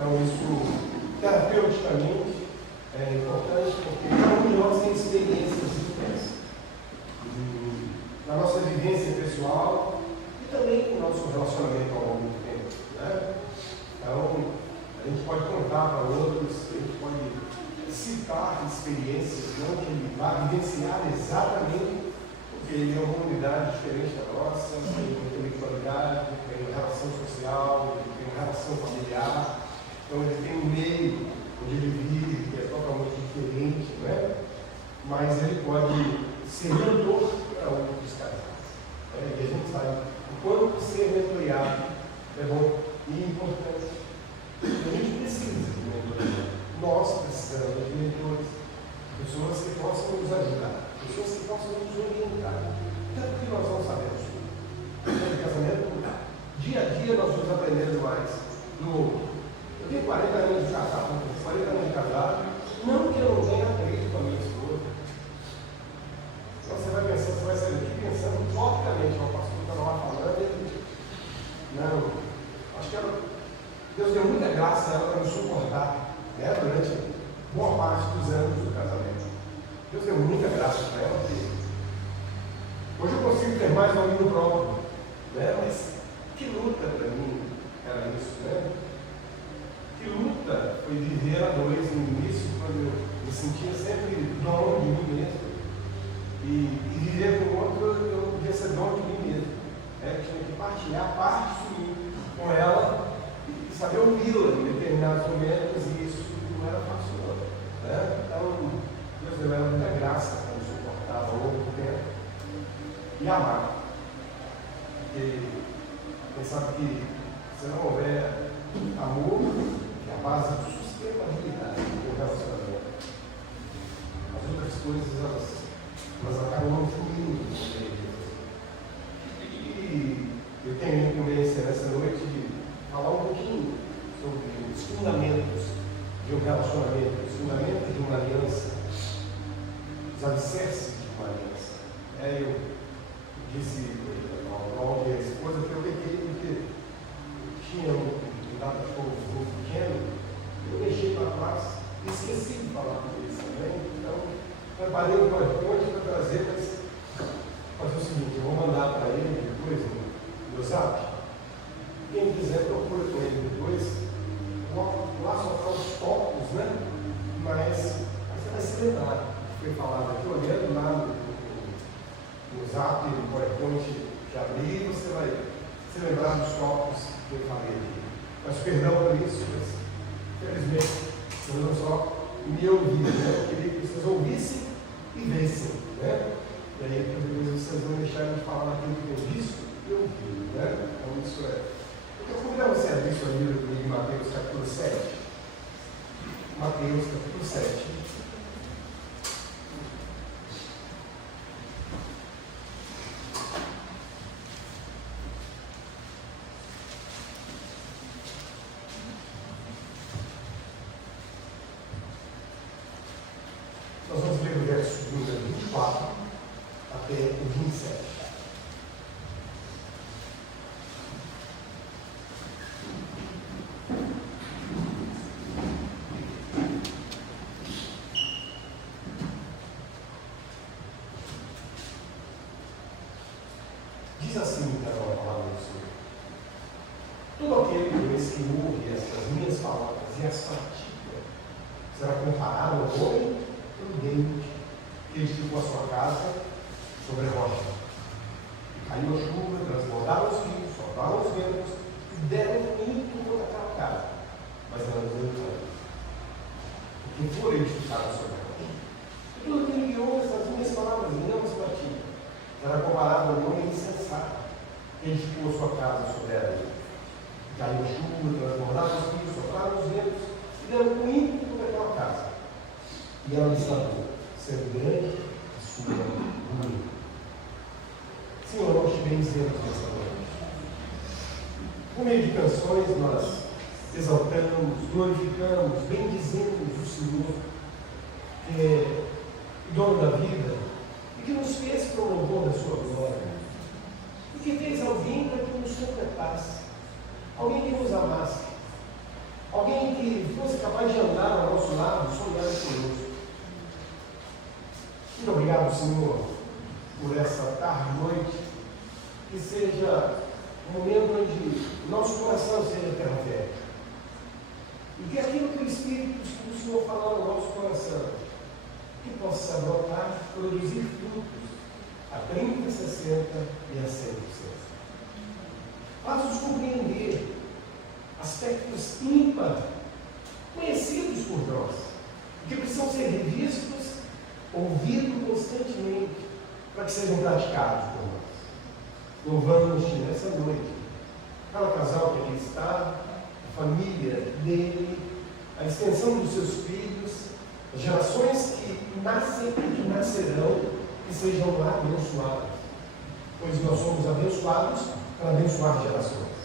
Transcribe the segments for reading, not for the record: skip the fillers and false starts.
Então, isso, terapeuticamente, é importante, porque cada um de nós tem experiências diferentes. Na nossa vivência pessoal e também com o nosso relacionamento ao longo do tempo. Né? Então, a gente pode contar para outros, a gente pode citar experiências, não que ele vá vivenciar exatamente, porque ele é uma comunidade diferente da nossa, tem uma intelectualidade, tem uma relação social, tem uma relação familiar, então ele tem um meio onde ele vive que é totalmente diferente, né? Mas ele pode ser mentor para outros casais. E a gente sabe o quanto ser mentoreado é bom e importante. A gente precisa de mentoria. Nós precisamos de mentores, pessoas que possam nos ajudar, pessoas que possam nos orientar. Tanto que nós não sabemos tudo. No casamento, dia a dia nós vamos aprendendo mais do outro. Eu tenho 40 anos de casado, 40 anos de casado, não que eu não tenha atrito com a minha esposa. Então você vai pensando, você vai sair daqui pensando topicamente, o pastor estava lá falando, ele, não, acho que Deus deu muita graça a ela para me suportar, né, durante boa parte dos anos do casamento. Deus deu muita graça para ela, porque hoje eu consigo ter mais domínio próprio, né, mas que luta para mim era isso, né? Que luta foi viver a dois no início, quando eu me sentia sempre dono de mim mesmo. E viver com o outro, eu podia ser dono de mim mesmo. Eu tinha que partilhar parte de mim com ela e saber ouvi-la em determinados momentos, e isso não era fácil, não. Né? Então, Deus deu ela muita graça para me suportar ao longo do tempo e amar. Porque quem sabe que se não houver amor, que é a base de sustentabilidade do relacionamento, as outras coisas elas acabam não fluindo. E eu tenho a incumbência nessa noite de falar um pouquinho sobre os fundamentos de um relacionamento, os fundamentos de uma aliança, os alicerces de uma aliança. Eu disse ao minha esposa que eu peguei porque tinha um dado de fogo pequeno, eu deixei para trás e esqueci de falar com eles também. Então, preparei um PowerPoint para trazer, mas fazer o seguinte, eu vou mandar para ele depois no meu zap. Quem quiser procura com ele depois. Lá só estão os tópicos, né? Mas você vai se lembrar que foi falado aqui, olhando lá no zap, no PowerPoint que abri, você vai se lembrar dos tópicos que eu falei aqui. Mas perdão por isso, mas felizmente eu não só me ouvi, né? Eu queria que vocês ouvissem e vissem, né? E aí depois vocês vão deixar de falar daquilo que eu visto e ouvi, né? Então isso é. Eu convido você a abrir sua Bíblia comigo em Mateus capítulo 7. Mateus capítulo 7. Nós vamos ler o verso número 24 até o 27. Diz assim, então, a palavra do Senhor: todo aquele, pois, que ouve estas minhas palavras e as pratica, será comparado ao homem prudente que edificou a sua casa sobre a rocha. E caiu a chuva, transbordaram os rios, sopraram os ventos e deram muito toda aquela casa. Mas ela não deu tanto. Porque for edificado sobre a rocha. E todo aquele que ouve estas minhas palavras e não as pratica, será comparado ao homem insensato que edificou a sua casa sobre a areia. E caiu a chuva, transbordaram os rios, sopraram os ventos e deram com ímpeto toda aquela casa. E ela desabou, sendo grande a sua ruína. Senhor, nós te bendizemos nessa noite. Por meio de canções, nós exaltamos, glorificamos, bendizemos o Senhor, que é o dono da vida e que nos fez para o louvor da sua glória. E que fez alguém para que nos completasse, alguém que nos amasse, alguém pode andar ao nosso lado, sonhar conosco. Muito obrigado, Senhor, por essa tarde, noite, que seja um momento onde nosso coração seja terra fértil. E que aquilo que o Espírito do Senhor falar no nosso coração, que possa brotar, produzir frutos a 30, 60 e a 100%. Faz-nos compreender aspectos ímpar, conhecidos por nós, que precisam ser revistos, ouvidos constantemente, para que sejam praticados por nós. Louvamos-te nessa noite, cada casal que aqui está, a família dele, a extensão dos seus filhos, as gerações que nascem e que nascerão, que sejam abençoadas, pois nós somos abençoados para abençoar gerações.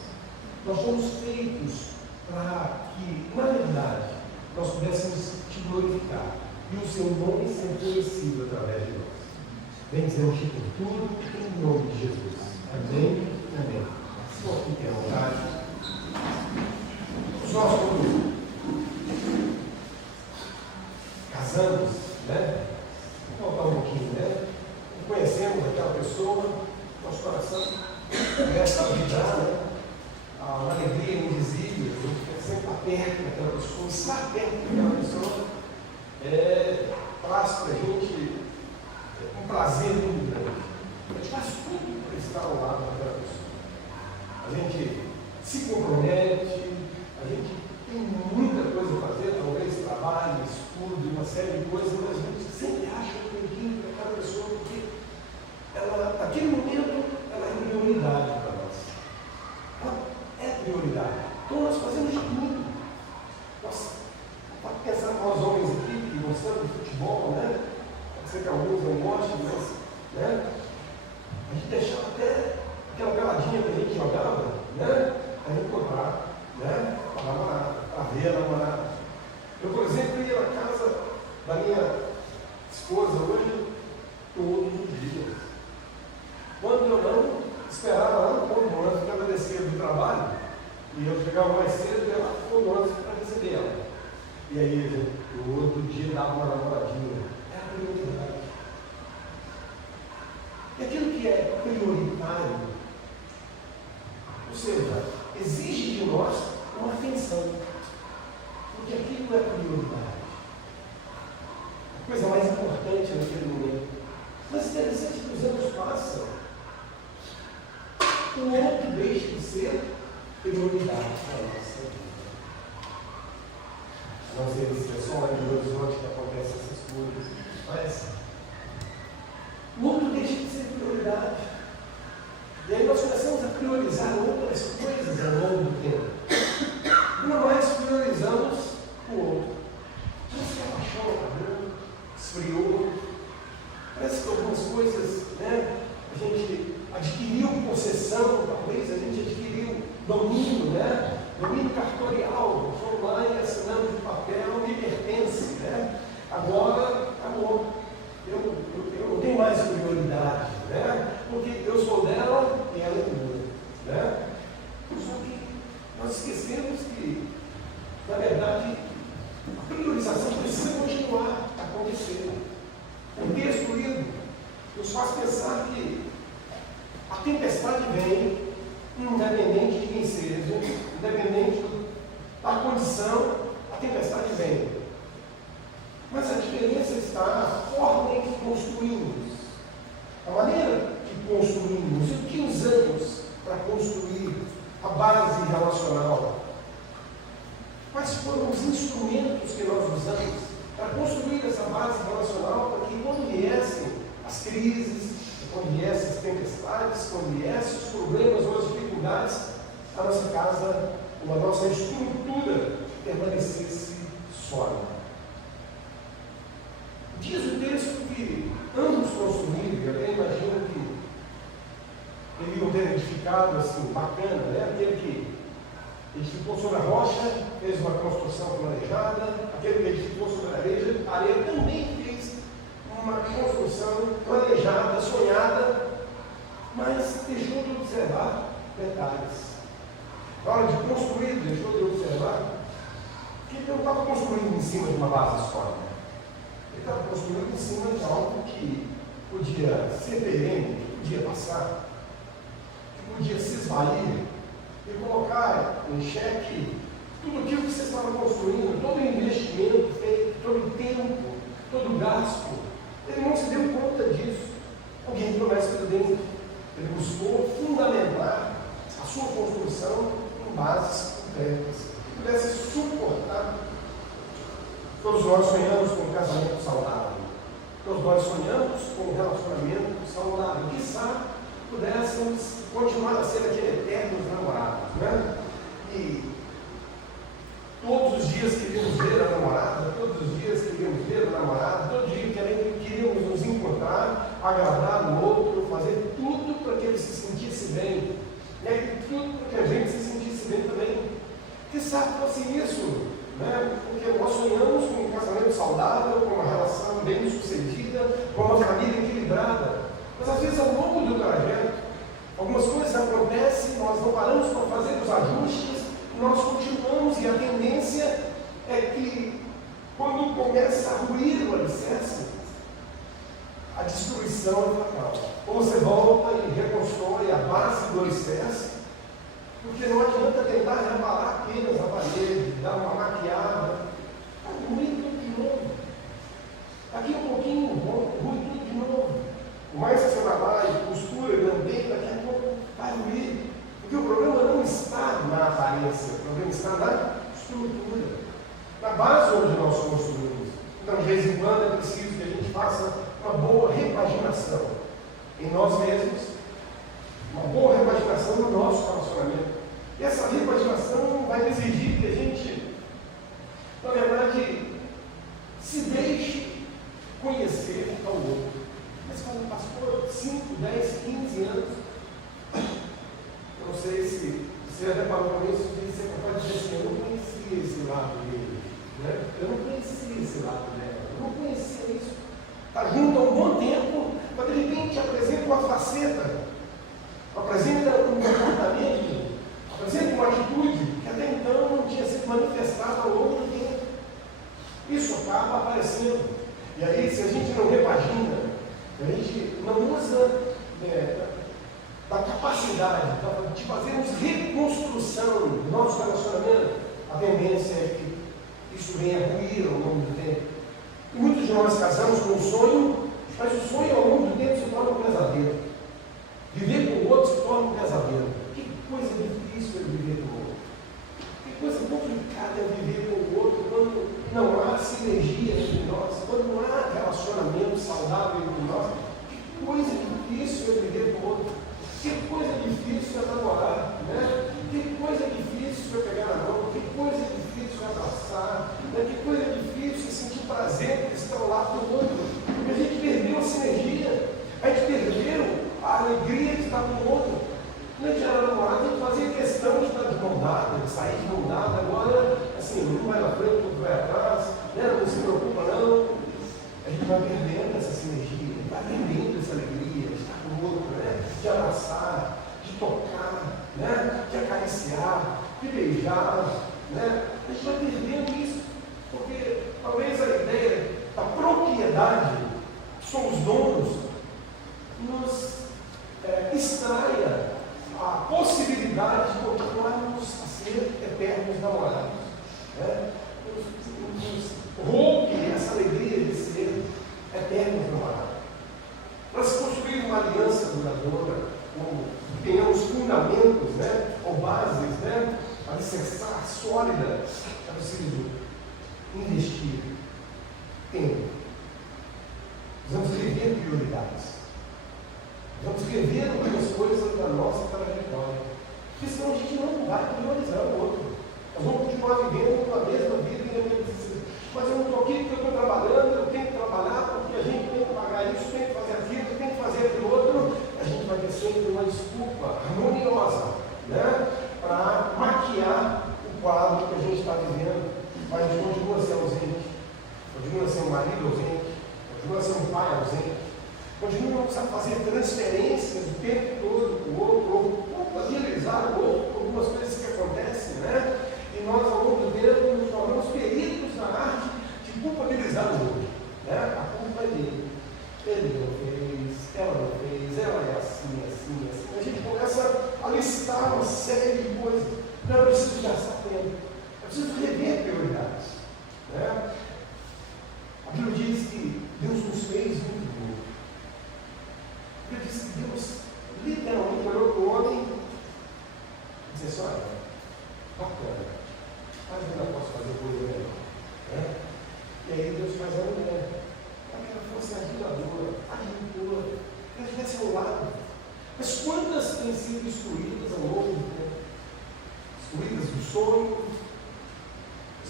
Nós somos feitos para que, na verdade, nós pudéssemos te glorificar e o seu nome ser conhecido através de nós. Bendizemos-te por tudo, em nome de Jesus. Amém. Amém. Senhor, fique à vontade. Nós, quando casamos, né? Vamos voltar um pouquinho, né? Conhecemos aquela pessoa, nosso coração começa a vibrar, né? Uma alegria indizível, sempre estar perto daquela pessoa, estar perto daquela pessoa traz para a gente um prazer muito grande. A gente faz tudo para estar ao lado daquela pessoa. A gente se compromete, a gente tem muita coisa a fazer, talvez trabalho, estudo, uma série de coisas, mas a gente sempre acha um tempinho para cada pessoa, porque ela, naquele momento, ela é prioridade para nós. Ela é prioridade. Então nós fazemos de tudo. Nós, pode pensar com os homens aqui que gostamos de futebol, né? Pode ser que alguns não gostem, mas né? A gente deixava até aquela peladinha que a gente jogava, né? A gente encontrar, né? Para ver a namorada. Eu, por exemplo, ia na casa da minha esposa hoje todos os dias. Quando eu não esperava lá no ponto ônibus, porque ela descia do trabalho, e eu chegava mais cedo e ia lá no ponto ônibus para receber ela. E aí, no outro dia, dava uma namoradinha. É a prioridade. E aquilo que é prioritário, ou seja, exige de nós uma atenção, porque aquilo é prioridade. A coisa mais importante naquele momento. Mas interessante que os anos passam, o outro deixa de ser prioridade para a nossa vida. Nós vemos que é só lá no horizonte que acontecem essas coisas, mas o outro deixa de ser prioridade. E aí nós começamos a priorizar outras coisas ao longo do tempo. Não mais priorizamos o outro. Parece que a paixão acabou, esfriou. Parece que algumas coisas, né, a gente adquiriu possessão, talvez a gente adquiriu domínio, né? Domínio cartorial. Fomos lá e assinamos de papel e pertence, né? Agora acabou. Eu não tenho mais prioridade, né? Porque eu sou dela e ela é minha, né? Só que nós esquecemos que, na verdade, a priorização precisa continuar acontecendo. O texto lido nos faz pensar que a tempestade vem, independente de quem seja, independente da condição, a tempestade vem. Mas a diferença está na forma em que construímos, a maneira que construímos, o que usamos para construir a base relacional. Quais foram os instrumentos que nós usamos para construir essa base relacional, para que quando viessem as crises, quando viessem as tempestades, quando viessem os problemas ou as dificuldades, a nossa casa, ou a nossa estrutura permanecesse sólida. Diz o texto que ambos construíram, eu até imagino que ele iam ter edificado assim, bacana, né? Aquele que edificou sobre a rocha, fez uma construção planejada, aquele que edificou sobre a areia também fez uma construção planejada, sonhada, mas deixou de observar detalhes. Na hora de construir, deixou de observar que não estava construindo em cima de uma base sólida. Ele estava construindo em cima de algo que podia ser perene, que podia passar, que podia se esvair e colocar em xeque tudo aquilo que você estava construindo, todo o investimento feito, todo o tempo, todo o gasto. Ele não se deu conta disso. Alguém entrou mais para dentro. Ele buscou fundamentar a sua construção em bases concretas, que pudesse suportar. Todos nós sonhamos com um casamento saudável. Todos nós sonhamos com um relacionamento saudável. Quizá pudéssemos continuar a ser aquele eternos namorados, né? E todos os dias queríamos ver a namorada, todos os dias queríamos ver o namorado, todo dia queríamos nos encontrar, agradar o outro, fazer tudo para que ele se sentisse bem, né? Tudo para que a gente se sentisse bem também. Que sabe fosse isso, né? Porque nós sonhamos com um casamento saudável, com uma relação bem sucedida, com uma família equilibrada. Mas às vezes ao longo do trajeto, algumas coisas acontecem, nós não paramos para fazer os ajustes, nós continuamos, e a tendência é que quando começa a ruir o alicerce, a destruição é fatal. Ou você volta e reconstrói a base do alicerce, porque não adianta tentar reparar apenas a parede, dar uma maquiada, ruir tudo de novo. Aqui um pouquinho, ruir tudo de novo. O mais que você vai lá e costura e mantém, daqui a pouco vai ruir. Porque o problema não está na aparência, o problema está na estrutura, na base onde nós construímos. Então, de vez em quando, é preciso que a gente faça uma boa repaginação em nós mesmos, uma boa repaginação no nosso relacionamento. E essa repaginação vai exigir que a gente, na verdade, se deixe conhecer ao outro. Mas quando pastor, 5, 10, 15 anos, eu não sei se você já reparou com isso, você é capaz de dizer assim, eu não conhecia esse lado dele, né? Eu não conhecia esse lado dela, eu não conhecia isso. Está junto há um bom tempo, mas de repente apresenta uma faceta, apresenta um comportamento, apresenta uma atitude que até então não tinha sido manifestada ao longo do tempo. Isso acaba aparecendo. E aí, se a gente não repagina, a gente não usa da capacidade de fazermos reconstrução do nosso relacionamento, a tendência é que isso venha a ruir ao longo do tempo. E muitos de nós casamos com um sonho, mas o sonho ao longo do tempo se torna um pesadelo. Viver com o outro se torna um pesadelo. Que coisa difícil é viver com o outro. Que coisa complicada é viver com o outro quando não há sinergia entre nós, quando não há relacionamento saudável entre nós. Que coisa difícil é viver com o outro. Que coisa difícil é namorar, né? Que coisa difícil é pegar na mão, que coisa difícil é abraçar, né? Que coisa difícil é sentir prazer de estar ao lado do outro. Porque a gente perdeu a sinergia, a gente perdeu a alegria de estar com o outro. Não tinha namorado, a gente fazia questão de estar de mão dada, de sair de mão dada. Agora, assim, um vai na frente, outro vai atrás, né? Não se preocupa não. A gente vai perdendo essa sinergia, vai perdendo essa alegria de estar com o outro, né? De abraçar, de tocar, né? De acariciar, de beijar, né? A gente vai perdendo isso, porque talvez a ideia da propriedade, que somos donos, nos extraia a possibilidade de continuarmos a ser eternos namorados, né? Nos roube essa alegria de ser eternos namorados. Para se construir uma aliança duradoura, tenhamos fundamentos, né? Ou bases, né? Alicerçar, sólida, é preciso investir tempo. Vamos rever prioridades. Vamos rever algumas coisas da nossa trajetória. Porque senão a gente não vai priorizar o outro. Nós vamos continuar vivendo a mesma vida e a mesma necessidade. Mas eu não estou aqui porque eu estou trabalhando, eu tenho que trabalhar, porque a gente tem que pagar isso, tem que fazer aquilo, tem que fazer aquilo outro. A gente vai ter sempre uma desculpa harmoniosa, né? Para maquiar o quadro que a gente está vivendo. Mas a gente continua a ser ausente, continua a ser um marido ausente, continua a ser um pai ausente, continua a fazer transferências o tempo todo para o outro, ou para realizar o outro, algumas coisas que acontecem, né? E nós, ao longo do tempo, nos tornamos feridos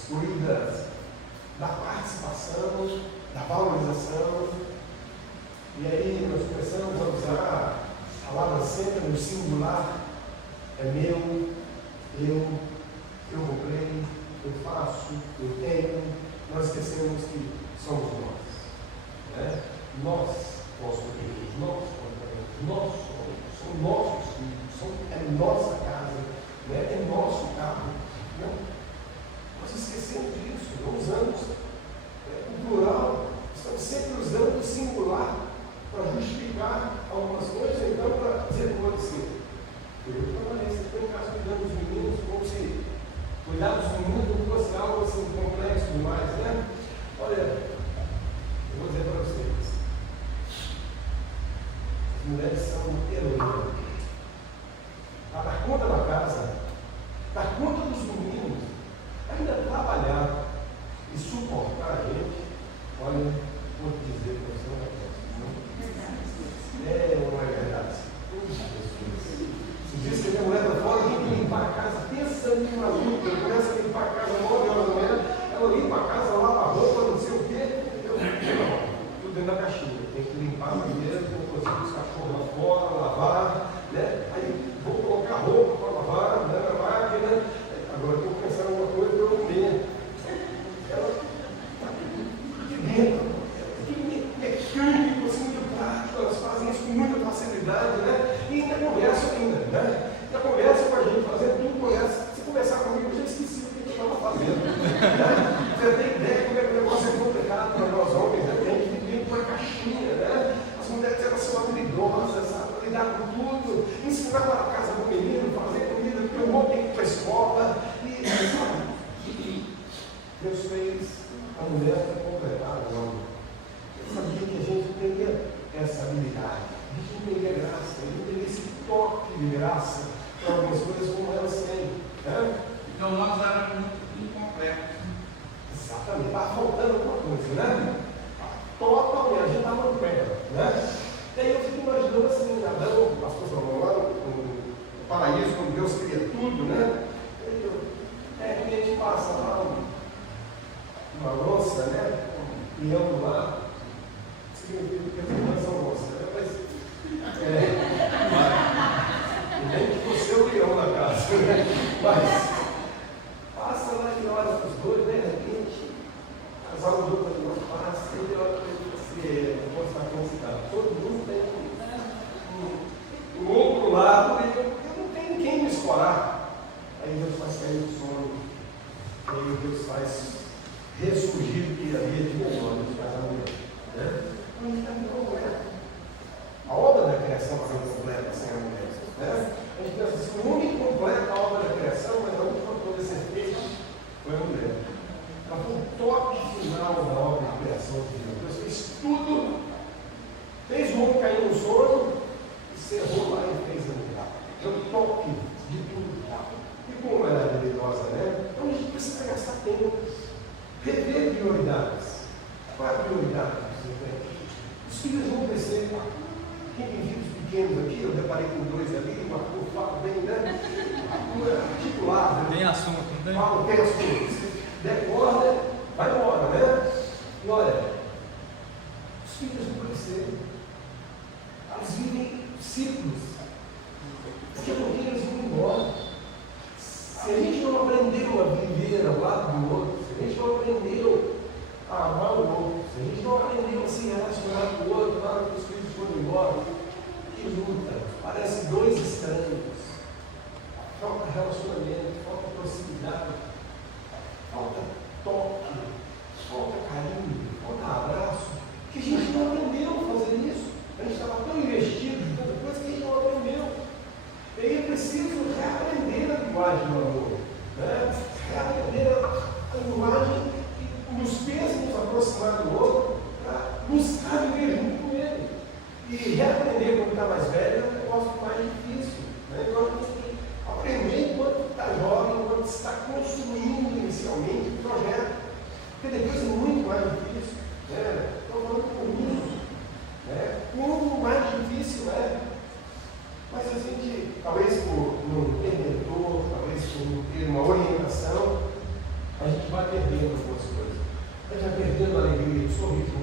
excluído da participação, da valorização. E aí nós começamos a usar a palavra sempre no singular. É meu, eu comprei, eu faço, eu tenho. Nós esquecemos que somos nós. Né? Nós construímos, nós compramos, nós somos, são nossos filhos, é nossa casa, né? É nosso carro. Né? Nós esquecemos disso, não usamos o plural, estamos sempre usando o singular para justificar algumas coisas, então para dizer como assim. Eu trabalhei, você foi em casa cuidando dos meninos, como se cuidar dos meninos não fosse algo assim complexo demais, né? Olha, eu vou dizer para vocês, as mulheres são heroínas. Para dar conta da casa, dar conta dos meninos, ainda trabalhar e suportar a gente, olha, vou te dizer para você uma coisa. É uma verdade. Se diz que minha mulher está fora, tem que limpar a casa. Pensa numa luta, começa a limpar a casa 9 horas da manhã, ela limpa a casa, lava a roupa, não sei o quê. Tudo dentro da caixinha. Tem que limpar primeiro, tem que conseguir os cachorros lá fora, lavar, né? Aí vou colocar roupa para lavar, né, na máquina. Agora tem que pensar em alguma coisa para eu comer. Ela está de dentro. Mecânico, assim, muito prático, elas fazem isso com muita facilidade, né? E ainda conversa ainda, né? Ainda conversa com a gente, fazendo tudo, conversa. Se conversar comigo, eu já esqueci o que eu estava fazendo. Né? Você tem ideia como é que o negócio é complicado para nós homens, né? Tem que viver com uma caixinha, né? As mulheres, elas são habilidosas, sabe? Lidar com tudo, ensinar para a casa do menino, fazer comida, porque o outro tem que ir para a escola. E Deus fez a mulher para completar o homem. Eu sabia que a gente não teria essa habilidade, a gente não teria graça, a gente não teria esse toque de graça para algumas coisas como elas têm. Né? Então nós éramos muito incompletos. Exatamente, está faltando alguma coisa, né? Totalmente, a gente está no pé, né? E aí eu fico imaginando assim, Adão, o pastor Salomão, lá no paraíso, quando Deus cria tudo, né? Que a gente passa lá uma louça, né? Um leão lá. Significa que as irmãs são moças, né? Mas nem que você é o leão na casa, né? Mas passa lá e olha os dois, né? De repente, casal do outro não passa, e ele olha para ele assim, não posso estar considerado. Todo mundo tem um outro lado, e eu não tenho quem me escorar. Aí Deus faz cair o sono, aí Deus faz ressurgir o que havia de melhor nos casamentos, né? A obra da criação foi completa sem a mulher. Né? A gente pensa assim, o homem completa a obra da criação, mas a última coisa a ser feita foi a mulher. Ela foi o toque final da obra da criação de Deus. Deus fez tudo, fez o homem cair no sono, e cerrou lá e fez a mulher. É o toque de tudo. E como ela é habilidosa, né? Então a gente precisa gastar tempo, rever prioridades. Qual é a prioridade que você tem? Os filhos vão crescer. Quem tem filhos pequenos aqui, eu reparei com 2 ali, uma cor fala bem, né? Articulado. Tem assunto, não tem? Fala, tem assunto. Decorda, vai embora, né? E olha, os filhos vão crescer. Eles vivem ciclos. Daqui a pouquinho eles vão embora. Se a gente não aprendeu a viver ao lado do outro, se a gente não aprendeu a amar o outro, se a gente não aprendeu a se relacionar com o outro, na hora que os filhos foram embora, que luta, parece 2 estranhos. Falta relacionamento, falta proximidade, falta toque, falta carinho, falta abraço, que a gente não aprendeu a fazer isso. A gente estava tão investido em tanta coisa que a gente não aprendeu. E aí é preciso reaprender a linguagem do amor, né? Reaprender a linguagem que nos fez nos aproximar do outro para buscar viver junto com ele. E reaprender quando está mais velho é um negócio mais difícil. Né? Então a gente tem que aprender enquanto está jovem, enquanto está construindo inicialmente o projeto. Porque depois é muito mais difícil. Né? Estou falando por mim. Né? Quanto mais difícil é. Mas a gente, talvez por não ter mentor, talvez por não ter uma orientação, a gente vai perdendo algumas coisas. A gente vai perdendo a alegria de sorriso,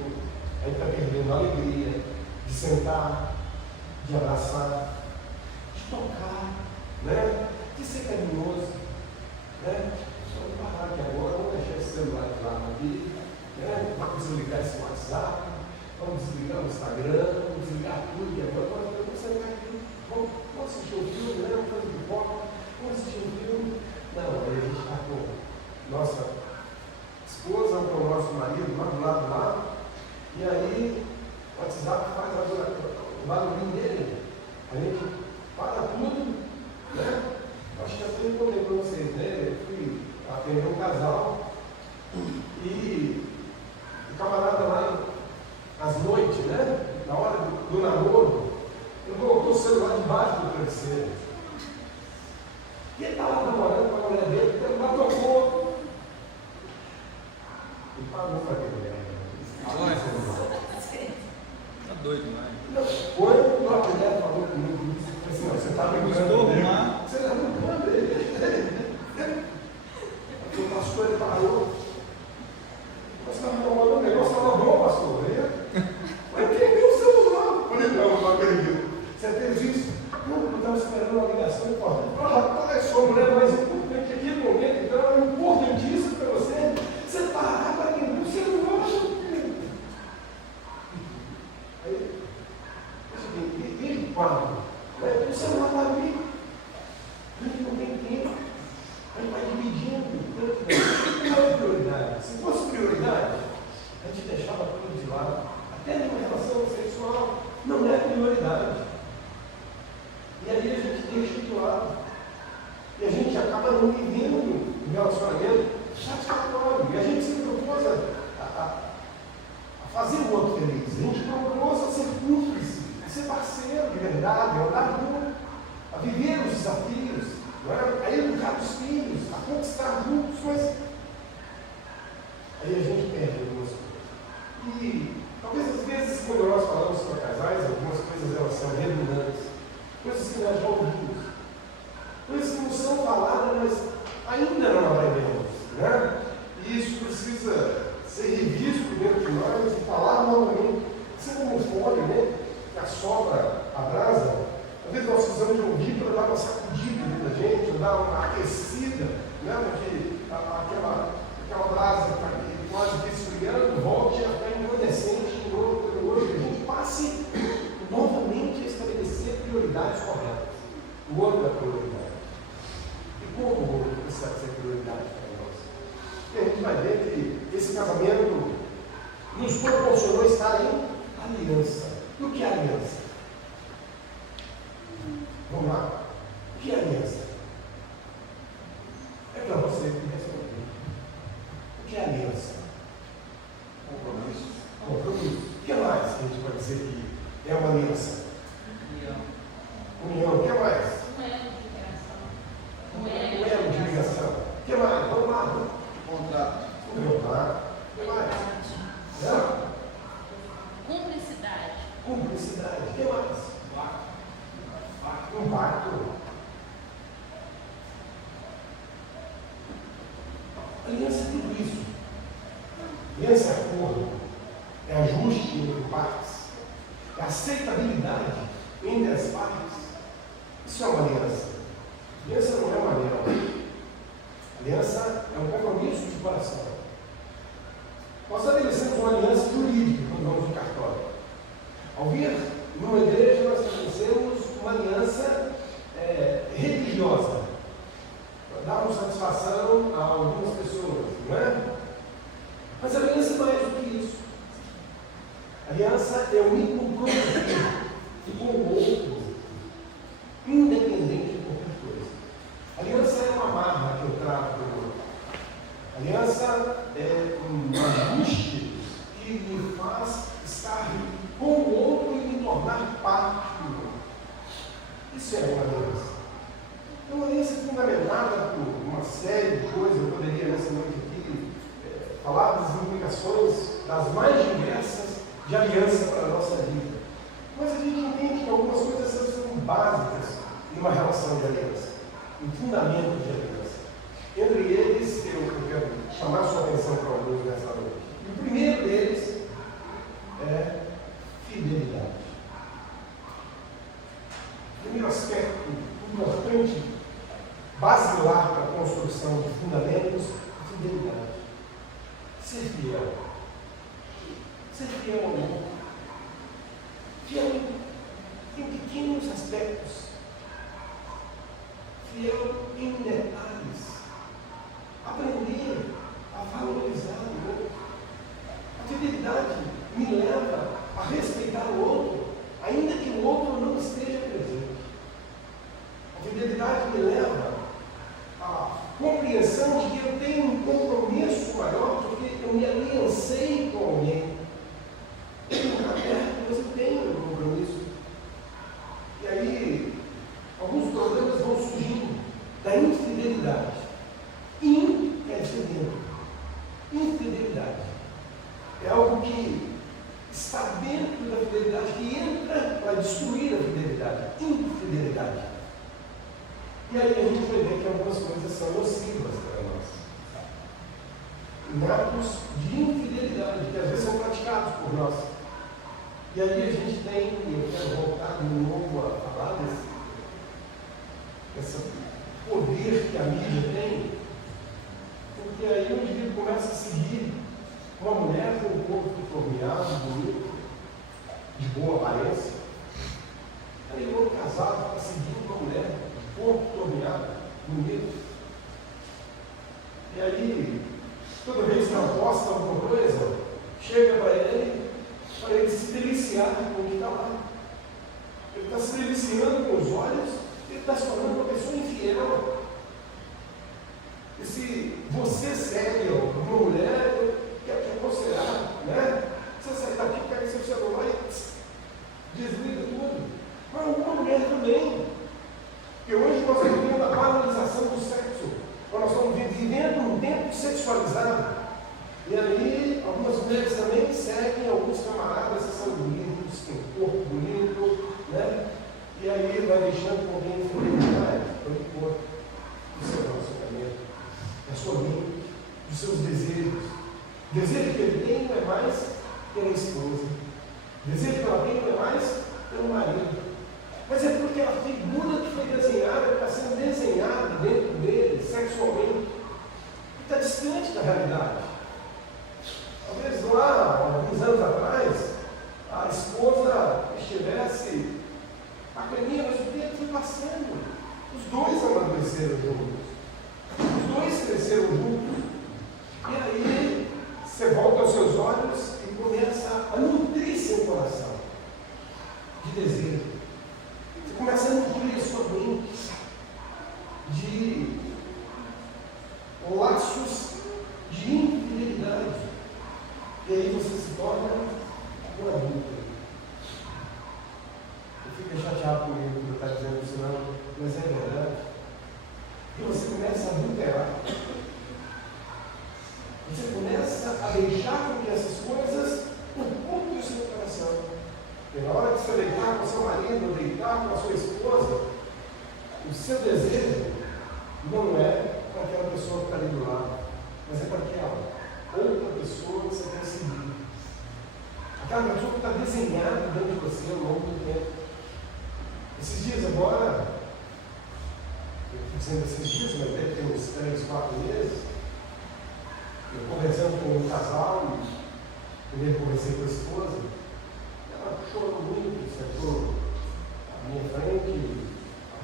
a gente vai perdendo a alegria de sentar, de abraçar, de tocar, né? De ser carinhoso, né? Só vou parar aqui agora, vamos deixar esse celular de lado aqui, né? Vamos desligar esse WhatsApp, vamos desligar o Instagram, vamos desligar tudo, e agora vamos sentar aqui, vamos assistir um filme, né? Vamos fazer pipoca, vamos assistir um filme. Não, aí a gente está com nossa esposa ou com o nosso marido lá do lado, e aí o WhatsApp faz o barulhinho dele, a gente para tudo, né? Acho que até eu contei para vocês, né? Eu fui atender um casal e o camarada lá às noites, né? Na hora do namoro, ele colocou o celular debaixo do travesseiro. E ele estava namorando com a mulher dele, o celular tocou. E parou para ver. Tá doido, né? Quando a mulher falou comigo, assim, você está brincando dele. Você está brincando dele. O pastor ele parou. Você está me tomando um negócio, estava bom, pastor. Mas quem viu o celular? Eu falei, não acredito. Você fez isso? Não, eu estava esperando uma ligação importante. Qual é a sua mulher mais importante aqui no momento? Então é importantíssimo para você. Você parar para quem viu o celular. Aí, desde quando? O celular está ali. A gente não tem tempo. A gente vai dividindo. Não é prioridade. Se fosse prioridade, a gente deixava tudo de lado. Até numa relação sexual, não é prioridade. E aí a gente deixa de lado. E a gente acaba não vivendo um relacionamento satisfatório. E a gente se propôs a fazer o outro feliz. A gente propôs a ser cúmplice, a ser parceiro de verdade, a andar junto, a viver os desafios, não é? A educar os filhos, a conquistar juntos, mas aí a gente perde algumas coisas. E talvez às vezes, quando nós falamos para casais, algumas coisas elas são redundantes, coisas que nós já ouvimos, coisas que não são faladas, mas ainda não aprendemos, né? E isso precisa ser revisto dentro de nós e falar novamente, assim como o fole, né? Que assopra a brasa. Às vezes nós precisamos de ouvir para dar uma sacudida dentro da gente, dar uma aquecida, né? Porque aquela brasa que está aqui quase que esfriando, volte a ficar incandescente de novo pelo outro, que a gente passe novamente a estabelecer prioridades corretas. O outro é a prioridade. E como o outro precisa ser prioridade para nós? E a gente vai ver que esse casamento nos proporcionou estar em aliança. E o que é aliança? Vamos lá. O que é aliança? É para você que responder. O que é aliança? Compromisso. Compromisso. O que mais que a gente pode dizer que é uma aliança? União. O que mais? Um elo de ligação. O que mais? Vamos lá. Contrato. Contrato. O que mais? Cumplicidade. Cumplicidade. O que mais? Um pacto. Aliança é tudo isso. Aliança é acordo. É ajuste entre partes. É aceitabilidade entre as partes. Isso é uma aliança. Aliança não é uma aliança. Aliança é um compromisso de coração. Nós estabelecemos uma aliança jurídica quando vamos no cartório. Ao vir numa igreja, nós estabelecemos uma aliança religiosa. Para darmos satisfação a algumas pessoas, não é? Mas a aliança é mais do que isso. A aliança é o compromisso com o outro, independente de qualquer coisa. A aliança é uma marra que eu trago do outro. A aliança é um ajuste que me faz estar com o outro e me tornar parte do outro. Isso é uma aliança. É uma aliança fundamentada por uma série de coisas. Eu poderia nessa noite aqui falar das implicações das mais diversas de aliança para a nossa vida. Mas a gente entende que algumas coisas são básicas numa relação de aliança, um fundamento de aliança. Entre eles, eu quero chamar sua atenção para alguns nessa noite. E o primeiro deles é fidelidade. O primeiro aspecto importante, basilar para a construção de fundamentos, é fidelidade. Ser fiel. Ser fiel ao outro. Fiel em pequenos aspectos. Fiel em detalhes. Aprender a valorizar o outro. A fidelidade me leva a respeitar o outro, ainda que o outro não esteja presente. A fidelidade me leva à compreensão de que eu tenho um compromisso maior, porque eu me aliancei com alguém. Aberto, você tem um compromisso. E aí, alguns problemas vão surgindo da infidelidade. Quer dizer dentro. Infidelidade é algo que está dentro da fidelidade, que entra para destruir a fidelidade. Infidelidade. E aí a gente vai ver que algumas coisas são nocivas para nós. Atos de infidelidade, que às vezes são praticados por nós. E aí a gente tem, e eu quero voltar de novo a falar desse poder que a mídia tem, porque aí o indivíduo começa a seguir uma mulher com um corpo formeado, bonito, de boa aparência. Aí o outro casado está seguindo uma mulher de corpo torneado, bonito. E aí, toda vez que ela posta alguma coisa, chega para ele se deliciar com o que está lá. Ele está se deliciando com os olhos, ele está se tornando uma pessoa infiel. E se você segue uma mulher, quer te aconselhar, né? Você sai daqui, pega seu celular e desliga tudo. Mas uma mulher também. Porque hoje nós estamos vivendo a banalização do sexo. Nós estamos vivendo um tempo sexualizado. E aí, algumas mulheres também seguem alguns camaradas que são bonitos, têm corpo bonito, né? E aí vai deixando com alguém infidelidade para o corpo do seu relacionamento, da sua mente, dos seus desejos. O desejo que ele tem não é mais pela esposa. O desejo que ela tem não é mais pelo marido. Mas é porque a figura que foi desenhada está sendo desenhada dentro dele, sexualmente, e está distante da realidade. Talvez lá, alguns anos atrás, a esposa estivesse a caminho, mas o tempo foi passando. Os dois amadureceram juntos. Os dois cresceram juntos. E aí, você volta aos seus olhos e começa a nutrir seu coração de desejo. Você começa a nutrir a sua mente de laços de infidelidade. E aí você se torna um adulto. Eu fico chateado comigo por estar dizendo isso, não, mas é verdade. E você começa a adulterar. Você começa a deixar com que essas coisas ocupem o seu coração. E na hora que você deitar com o seu marido, ou deitar com a sua esposa, o seu desejo não é para aquela pessoa que está ali do lado, mas é para aquela outra pessoa que você tem seguido. Aquela pessoa que está desenhada dentro de você ao longo do tempo. Esses dias agora, eu estou dizendo esses dias, mas deve ter uns 3, 4 meses, eu conversando com um casal, primeiro conversei com a esposa, ela chorou muito, sentou à minha frente,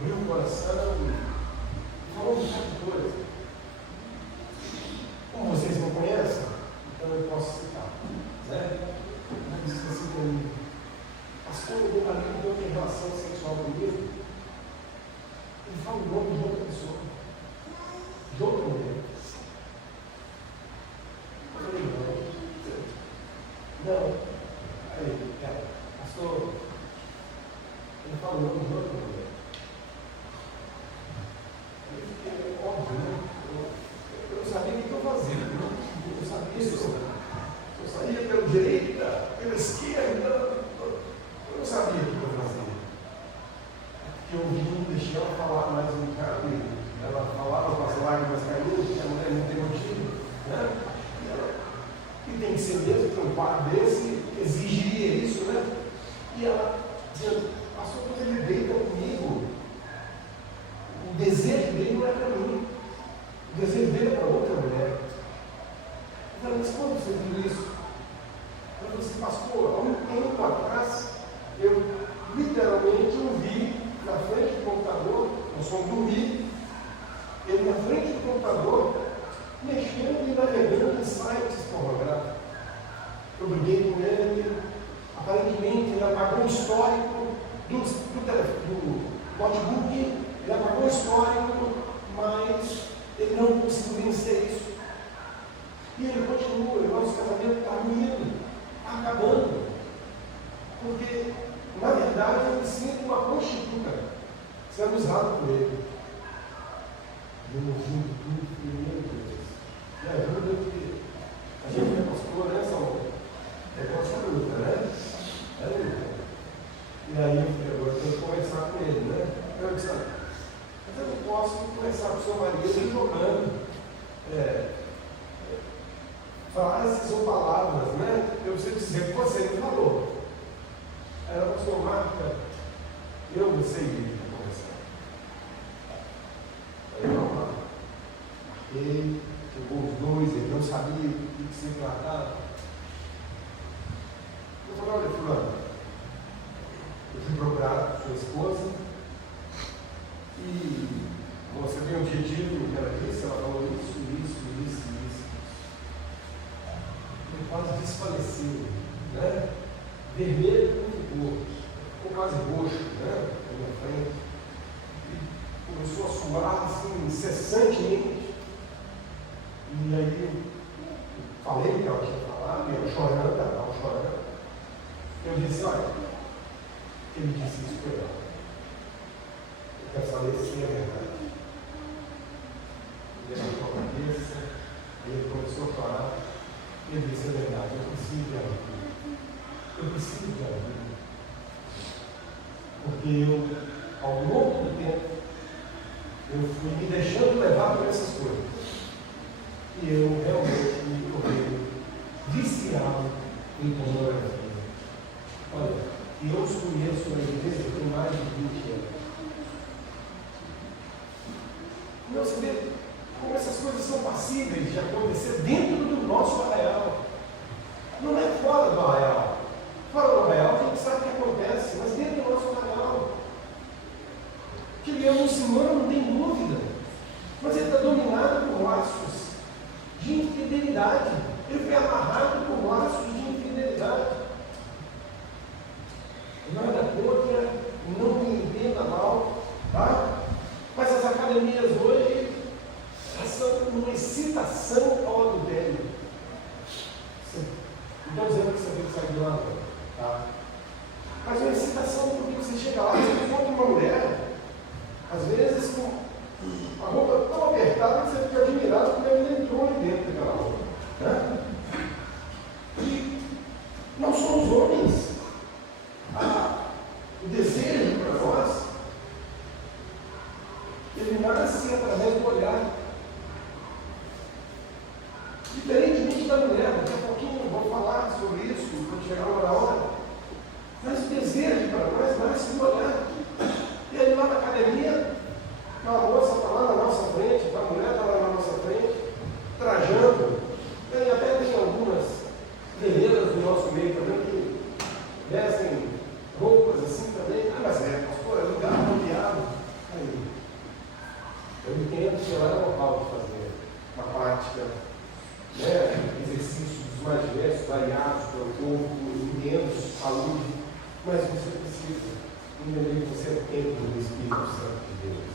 abriu o coração e falou um bocado de coisa. Como vocês me conhecem, então eu posso citar. Né? Ela disse assim para mim: pastor, o meu marido não tem relação sexual comigo. Ele fala o nome de outra pessoa, de outra mulher. Eu falei: não. Aí, pastor, ele fala o nome de outra mulher. Eu fiquei óbvio, né? Eu não sabia o que eu fazia, eu não sabia isso. Eu saía pela direita, pela esquerda, eu não sabia o que eu fazia. Porque eu não deixei ela falar mais um bocado, ela falava com as lágrimas caindo, que a mulher não tem motivo, né? tem que ser mesmo, porque um quadro desse exigiria isso, né? E ela dizendo, pastor, quando ele deita comigo, o desejo dele não é para mim, o desejo dele é para outra mulher. Eu falei, mas quando você viu isso? Eu falei assim, pastor, há um tempo atrás, eu literalmente o vi na frente do computador, nós fomos dormir, ele na frente do computador, mexendo e navegando em sites pornográficos. Eu briguei com ele, aparentemente ele apagou o histórico do notebook, ele apagou o histórico, mas ele não conseguiu vencer isso. E ele continua, o nosso casamento está ruindo, está acabando. Porque, na verdade, eu me sinto uma prostituta sendo usado por ele. Eu não sinto tudo, meu Deus. Me ajuda que a gente é pastor, né, Salomão? É com essa luta, né? É luta. E aí, agora eu tenho que conversar com ele, né? Eu disse, mas eu não posso conversar com o seu marido jogando frases ou palavras, né? Eu preciso dizer que você me falou. Aí ela falou, Marta, eu não sei ir para conversar. Aí eu marquei, chegou os dois, ele não sabia o que se tratava. Eu falei, olha, fulano, eu fui procurar sua esposa e você tem um objetivo que ela disse, ela falou isso. Ele quase desfaleceu, né? Vermelho como ficou quase roxo, né? Na minha frente. E começou a suar assim, incessantemente. E aí eu falei o que ela tinha falado, e ela chorando. Eu disse, olha, ele disse isso foi ela. Eu quero saber se é verdade. Ele levantou a cabeça, aí ele começou a chorar. E ele disse, é verdade, eu preciso de ajuda. Eu preciso de ajuda. Porque eu, ao longo do tempo, eu fui me deixando levar por essas coisas. E eu realmente me tornei viciado em pornografia. Olha, eu os conheço na igreja por mais de 20 anos. Não, você vê como essas coisas são passíveis de acontecer dentro do nosso arraial. Não é fora do arraial. Fora do arraial a gente sabe o que acontece, mas dentro do nosso arraial. Que ele é muçulmano, não tem dúvida. Mas ele está dominado por laços de infidelidade. Ele foi amarrado por laços de infidelidade. Nada contra, não me entenda mal, tá? Mas as academias hoje são uma excitação ao adultério. Não estou dizendo que você tem que sair de lá, tá? Mas é uma excitação porque você chega lá e você encontra uma mulher, às vezes com a roupa tão apertada que você fica admirado porque ele entrou ali dentro daquela roupa, né? E não somos homens. O desejo para nós, ele nasce através do olhar. Diferentemente da mulher, daqui a pouquinho eu vou falar sobre isso, quando chegar na hora. Mas o desejo para nós nasce do olhar. E aí lá na academia, aquela moça está lá na nossa frente, a mulher está lá na nossa frente, trajando. E até tem algumas guerreiras do nosso meio também que vestem roupas assim também. Ah, mas pastor, é lugar apropriado. Aí, eu entendo que ela é local de fazer uma prática, né, exercícios mais diversos, variados para o corpo, entendo, saúde, mas você precisa entender que você é templo do Espírito Santo de Deus.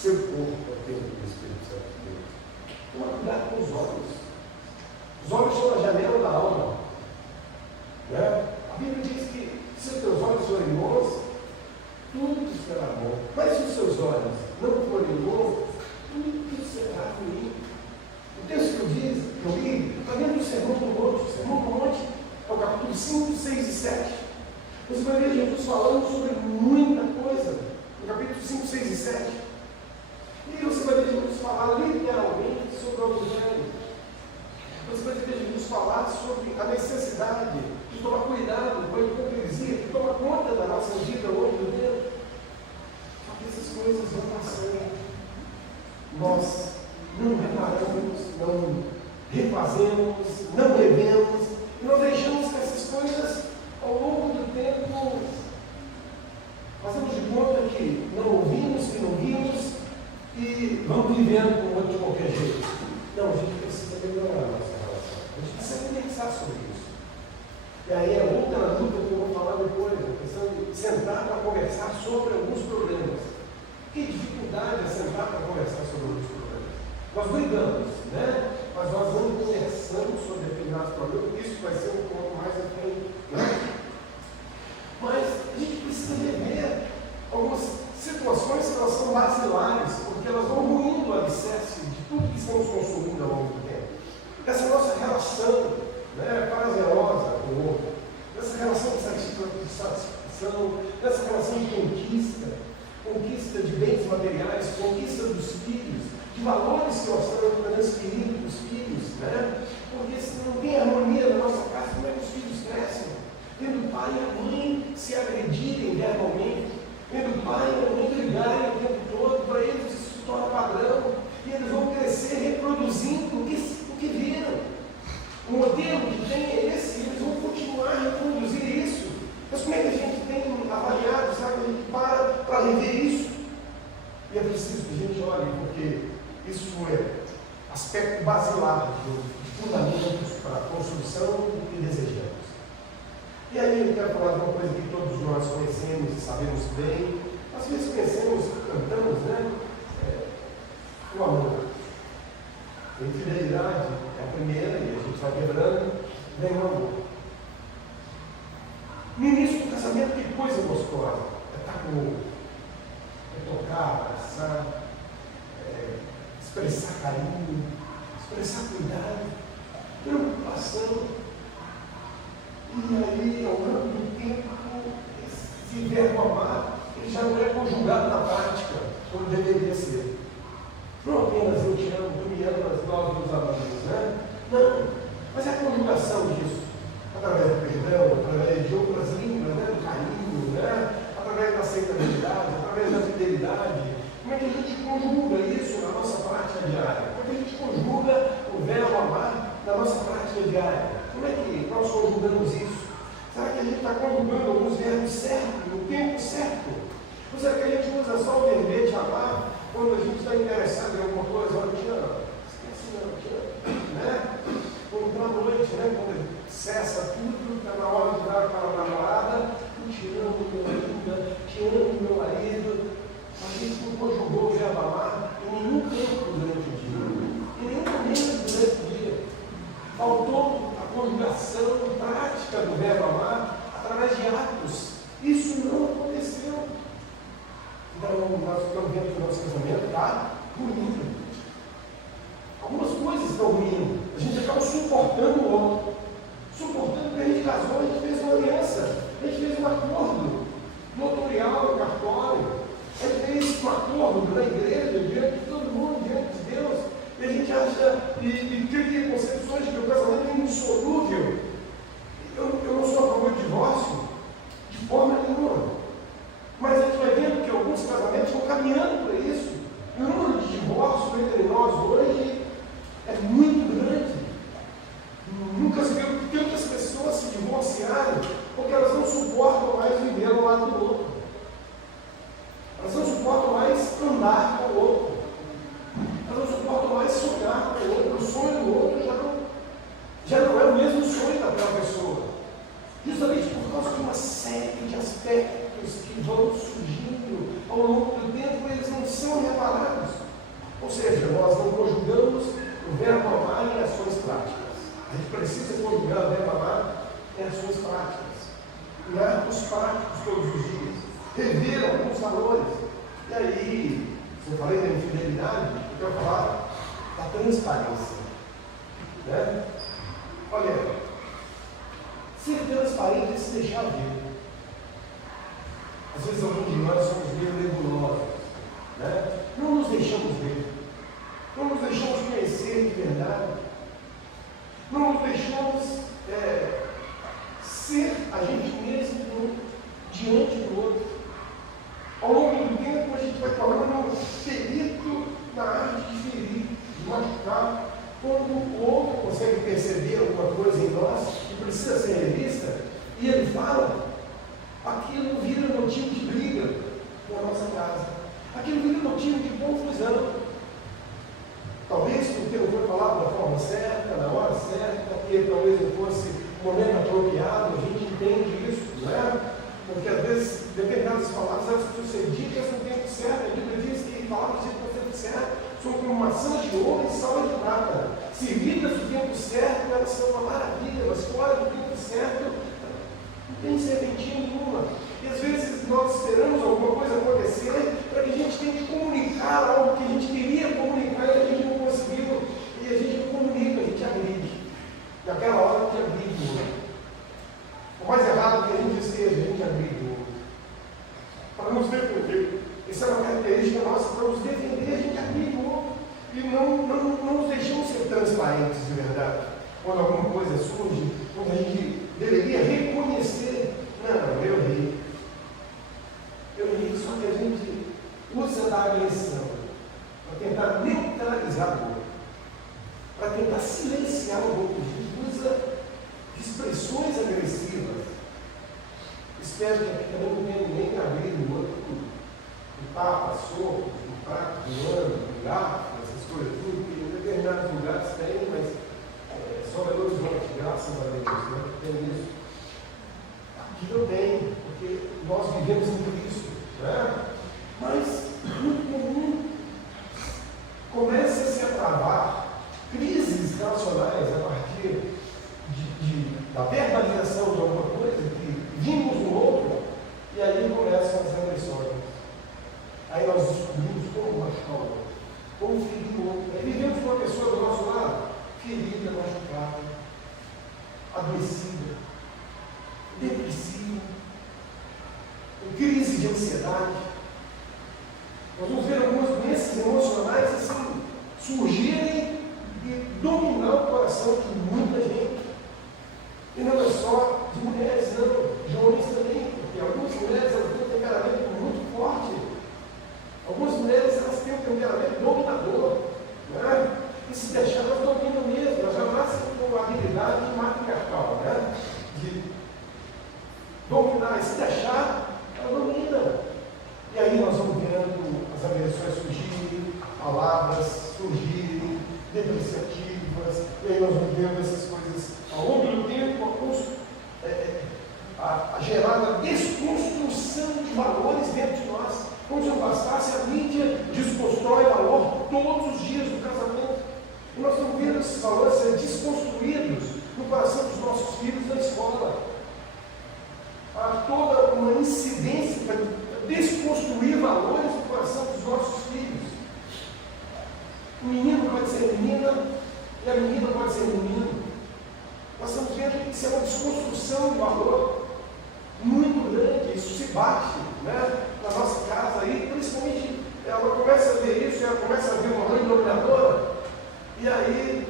Seu corpo é o templo do Espírito Santo de Deus. Toma cuidado com os olhos. Os olhos são a janela da alma. Né? A Bíblia diz que se os teus olhos forem bons, tudo será bom. Mas se os seus olhos não forem bons, tudo será ruim. O texto que eu li, está dentro do Sermão do Monte. O Sermão do Monte é o capítulo 5, 6 e 7. Você vai ver Jesus falando sobre muita coisa, no capítulo 5, 6 e 7. E você vai ver Jesus falar literalmente sobre o Evangelho. Você falar sobre a necessidade de tomar cuidado com a hipocrisia que toma conta da nossa vida hoje, meu Deus. Só que essas coisas vão passando. Nós não reparamos, não refazemos, não revemos, e nós deixamos que essas coisas, ao longo do tempo, fazemos de conta que não ouvimos, que não vimos, e vamos vivendo com o outro de qualquer jeito. Não, a gente precisa melhorar a nossa relação. A gente precisa conversar sobre isso. E aí é outra luta que eu vou falar depois, a questão de sentar para conversar sobre alguns problemas. Que dificuldade é sentar para conversar sobre alguns problemas. Nós brigamos, né? Mas nós não conversamos sobre determinados problemas, isso vai ser um pouco mais à frente, né? Mas a gente precisa rever algumas situações que elas são basilares, porque elas vão ruindo o alicerce de tudo que estamos consumindo ao longo do tempo. Essa nossa relação, né, prazerosa com o outro, essa relação de satisfação, essa relação de conquista de bens materiais, conquista dos filhos, de valores que nós estamos transferindo para os filhos, né? Porque se não tem harmonia na nossa casa, como é que os filhos crescem? Vendo o pai e a mãe se agredirem verbalmente, vendo o pai e a mãe brigarem o tempo todo, para eles isso se torna padrão, e eles vão crescer reproduzindo o que viram. O modelo que tem é esse, e eles vão continuar a reproduzir isso. Mas como é que a gente tem avaliado, sabe? A gente para rever isso. E é preciso que a gente olhe, porque isso é aspecto basilar de fundamentos para a construção do que desejamos. E aí eu quero falar de uma coisa que todos nós conhecemos e sabemos bem. Às vezes conhecemos, cantamos, né? O amor. A infidelidade é a primeira, e a gente vai quebrando, vem o amor. No início do casamento, que coisa gostosa. É estar com o outro. É tocar, abraçar, expressar carinho, expressar cuidado, preocupação. E aí, ao longo do tempo, esse verbo amar, ele já não é conjugado na prática, como deveria ser. Não apenas eu te amo, tu me amas, nós nos amamos, né? Não, mas é a conjugação disso, através do perdão, através de outras línguas, né? Do carinho, né? Através da aceitabilidade, através da fidelidade. Como é que a gente conjuga isso na nossa prática diária? Como é que a gente conjuga o verbo amar na nossa prática diária? Como é que nós conjugamos isso? Será que a gente está conjugando alguns verbos certos, no tempo certo? Ou será que a gente usa só o verbete amar quando a gente está interessado em alguma coisa? Olha, te amo. Esquece não, te amo. Né? Ou então à noite, né? Quando cessa tudo, está na hora de dar para a namorada, eu te amo, minha linda, te amo, meu marido. A gente não conjugou o verbo amar em nenhum tempo durante o dia, em nenhum momento durante o dia. Faltou a conjugação prática do verbo amar através de atos. Isso não aconteceu. Então, nós estamos vendo que o nosso casamento está ruindo. Algumas coisas estão ruindo. A gente acaba suportando o outro. Suportando porque a gente casou, a gente fez uma aliança, a gente fez um acordo notorial no cartório. A gente fez um acordo na igreja, diante de todo mundo, diante de Deus. E a gente acha, e cria concepções de que o casamento é insolúvel. Eu não sou a favor de divórcio, de forma nenhuma. Mas a gente vai vendo que alguns casamentos estão caminhando para isso. E o número de divórcios entre nós hoje é muito grande. Nunca se viu tantas pessoas se divorciarem porque elas não suportam mais viver ao lado do outro. Elas não suportam mais andar com o outro. Elas não suportam mais sonhar com o outro. O sonho do outro já não é o mesmo sonho daquela pessoa. Justamente por causa de uma série de aspectos que vão surgindo ao longo do tempo, eles não são reparados. Ou seja, nós não conjugamos o verbo amar em ações práticas. A gente precisa conjugar o verbo amar em ações práticas, em atos práticos todos os dias. Rever alguns valores. E aí, se eu falei da infidelidade, eu quero falar da transparência. Né? Olha, ser transparente é se deixar ver. Às vezes alguns de nós somos meio nebulosos. Né? Não nos deixamos ver. Não nos deixamos conhecer de verdade. Não nos deixamos ser a gente mesmo diante do outro. Ao longo do tempo, a gente vai tornando um perito na arte de ferir, de machucar. Quando o outro consegue perceber alguma coisa em nós que precisa ser revista, e ele fala, aquilo vira motivo de briga na nossa casa. Aquilo vira motivo de confusão. Talvez porque não foi falado da forma certa, na hora certa, porque talvez não fosse o momento apropriado, a gente entende isso, não é? Porque às vezes determinadas palavras elas precisam ser ditas no tempo certo. A Bíblia diz que palavras ditas no tempo certo são como maçã de ouro e sal de prata. Servidas no tempo certo, elas são uma maravilha, mas fora do tempo certo, não tem serventia nenhuma. E às vezes nós esperamos alguma coisa acontecer para que a gente tente comunicar algo que a gente queria comunicar e a gente não conseguiu. E a gente não comunica, a gente agride. Naquela hora a gente agride. O mais errado que a gente esteja, a gente agride. Para nos defender. Essa é uma característica nossa, para nos defender, a gente agride o outro. E não nos deixamos ser transparentes de verdade. Quando alguma coisa surge, quando a gente deveria reconhecer, não, eu errei. Só que a gente usa da agressão para tentar neutralizar o outro, para tentar silenciar o outro. A gente usa de expressões agressivas. Espero que aqui também não tenha ninguém que agride o outro com tapa, soco, com prato, com ano, com garfo, essas coisas tudo, que em determinados lugares tem, mas só Belo Horizonte, graças a Deus, né? Tem isso. Aqui não tem, porque nós vivemos em Cristo. Mas, muito comum, começa-se a travar crises nacionais a partir da verbalização de alguma coisa que vimos no outro, e aí começam as agressões. Aí nós descobrimos como machucar o outro, como ferir o outro. Aí vivemos uma pessoa do nosso lado, ferida, machucada, adoecida, depressiva, com crise de ansiedade. Nós vamos ver algumas doenças emocionais assim surgirem e dominar o coração de muita gente. E não é só de mulheres, não, de homens também, porque algumas mulheres elas têm um temperamento muito forte. Algumas mulheres elas têm um temperamento dominador, né? E se deixar, elas dominam mesmo, elas já nascem com a habilidade de matriarcal, né? De dominar, e se deixar, ela domina. E aí nós vamos vendo as agressões surgirem, palavras surgirem, depreciativas, e aí nós vamos vendo essas coisas ao longo do tempo, a gerada desconstrução de valores dentro de nós. Como se não bastasse, a mídia desconstrói valor todos os dias do casamento. E nós estamos vendo esses valores serem desconstruídos no coração dos nossos filhos na escola. Há toda uma incidência para desconstruir valores no coração dos nossos filhos. O menino pode ser menina e a menina pode ser menino. Nós estamos vendo que isso é uma desconstrução de valor muito grande. Isso se bate, né, na nossa casa aí, principalmente ela começa a ver isso, ela começa a ver uma mãe dominadora, e aí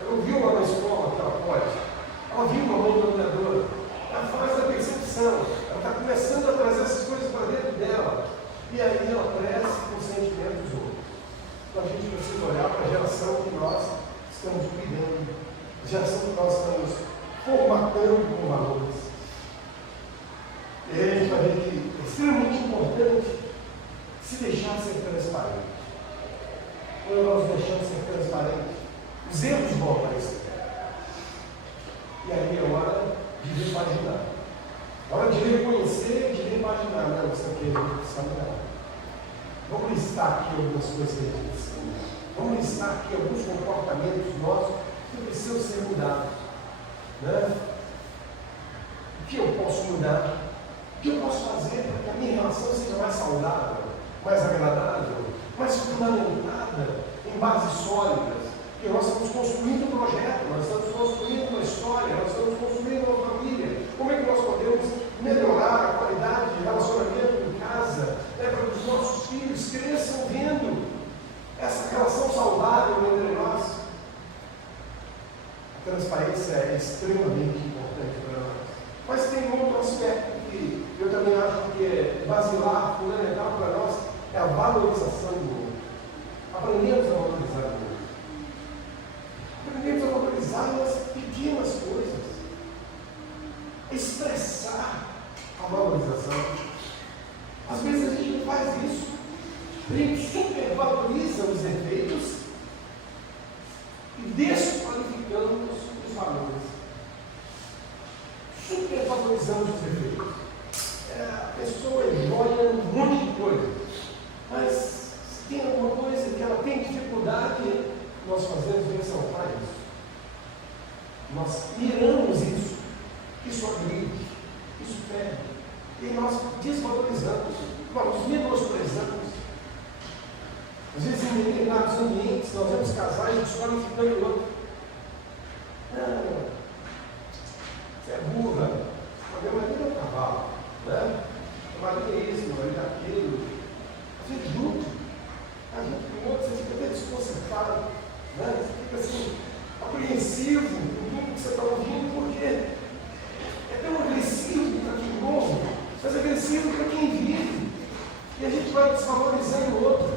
ela viu lá na escola que ela pode, ela viu uma mãe dominadora, ela faz a percepção, ela está começando a trazer essas coisas para dentro dela, e aí ela cresce com os sentimentos dos outros. Então a gente precisa olhar para a geração que nós estamos cuidando, a geração que nós estamos formatando com valores. E aí a gente vai ver que é extremamente importante se deixar ser transparente. Quando nós deixamos ser transparente, os erros vão aparecer. E aí é hora de repaginar. É hora de reconhecer e de repaginar. Não, isso aqui a gente precisa mudar. Vamos listar aqui algumas coisas que a gente precisa mudar. Vamos listar aqui alguns comportamentos nossos que precisam ser mudados. Né? O que eu posso mudar? O que eu posso fazer para que a minha relação seja mais saudável, mais agradável, mais fundamentada em bases sólidas? Porque nós estamos construindo um projeto, nós estamos construindo uma história, nós estamos construindo uma família. Como é que nós podemos melhorar a qualidade de relacionamento em casa, para que os nossos filhos cresçam vendo essa relação saudável entre nós? A transparência é extremamente importante. importante para nós. Mas tem um outro aspecto que eu também acho que é basilar, fundamental para nós, é a valorização do outro. Aprendemos a valorizar o outro. Aprendemos a valorizar as pequenas coisas. Expressar a valorização. Às vezes a gente faz isso. A gente supervaloriza os efeitos e desqualificamos os valores. Supervalorizamos os efeitos. A pessoa é joia num monte de coisa, mas se tem alguma coisa que ela tem dificuldade, nós fazemos ressaltar isso. Nós miramos isso. Isso agride, isso perde. E nós desvalorizamos, nós menosprezamos. Às vezes, em determinados ambientes, nós vemos casais desqualificando o outro. Não, você é burra, meu marido é um cavalo, né? Meu marido é isso, meu marido é aquilo. A gente junto, a gente com o outro, você fica até desconcertado, né? Você fica assim, apreensivo com tudo que você está ouvindo, porque é tão agressivo para quem ouve, mas agressivo para quem vive. E a gente vai desvalorizando o outro,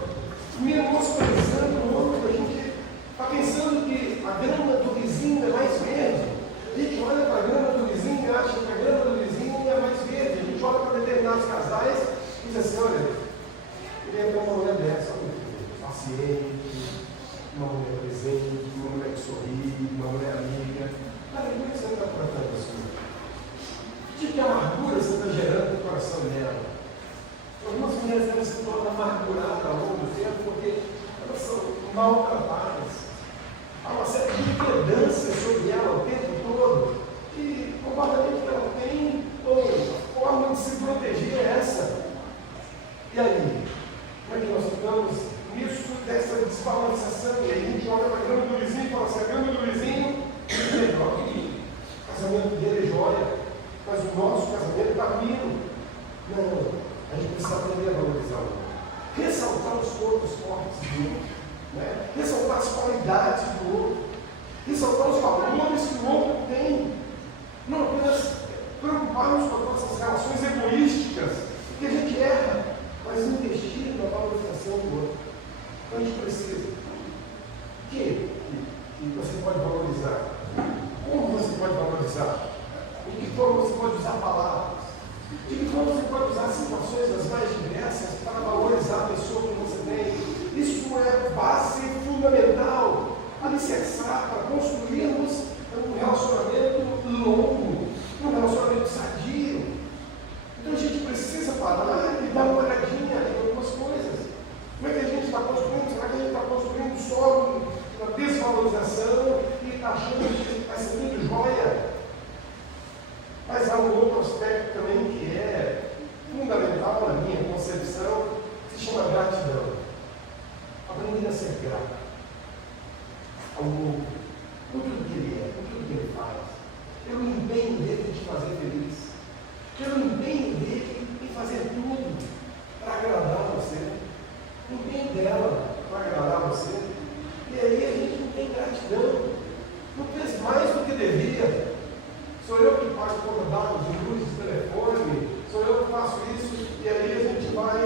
menosprezando o outro. A gente está pensando que a grama do vizinho é mais verde. A gente olha para a grama do vizinho e acha que a grama do vizinho é mais verde. A gente olha para determinados casais e diz assim: olha, eu queria ter uma mulher dessa, paciente, uma mulher presente, uma mulher que sorri, uma mulher amiga. Cara, como é que você está tratando a sua? Que tipo de amargura você está gerando no coração dela? Algumas mulheres elas se tornam amarguradas ao longo do tempo porque elas são maltratadas. Há uma série de impedâncias sobre ela o tempo todo. E o comportamento que ela tem, ou a forma de se proteger é essa. E aí? Como é que nós ficamos nisso, dessa desvalorização? E aí a gente olha para a grama do vizinho e fala assim: a grama do vizinho é melhor. O casamento dele é joia, mas o nosso casamento está ruim. Não. A gente precisa aprender a valorizar o outro. Ressaltar os pontos fortes do outro. Né? Ressaltar as qualidades do outro. Ressaltar os valores que o outro tem. Não apenas preocuparmos com as nossas relações egoísticas, que a gente erra, mas investir na valorização do outro. Então a gente precisa. O que você pode valorizar? Como você pode valorizar? De que forma você pode usar palavras? De que forma você pode usar situações das mais diversas para valorizar a pessoa que você tem? Isso é base fundamental, alicerçar para construirmos um relacionamento longo, um relacionamento sadio. Então a gente precisa parar e dar uma olhadinha em algumas coisas. Como é que a gente está construindo? Será que a gente está construindo só uma desvalorização e está achando que está sendo joia? Mas há um outro aspecto também que é fundamental na minha concepção, que se chama gratidão. Aprender a ser grato ao outro, por tudo que ele é, por tudo que ele faz, pelo empenho dele de te fazer feliz, pelo empenho dele em fazer tudo para agradar você, o empenho dela para agradar você. E aí a gente não tem gratidão, não fez mais do que devia. Sou eu que pago conta d'água, de luz, de telefone, sou eu que faço isso, e aí a gente vai,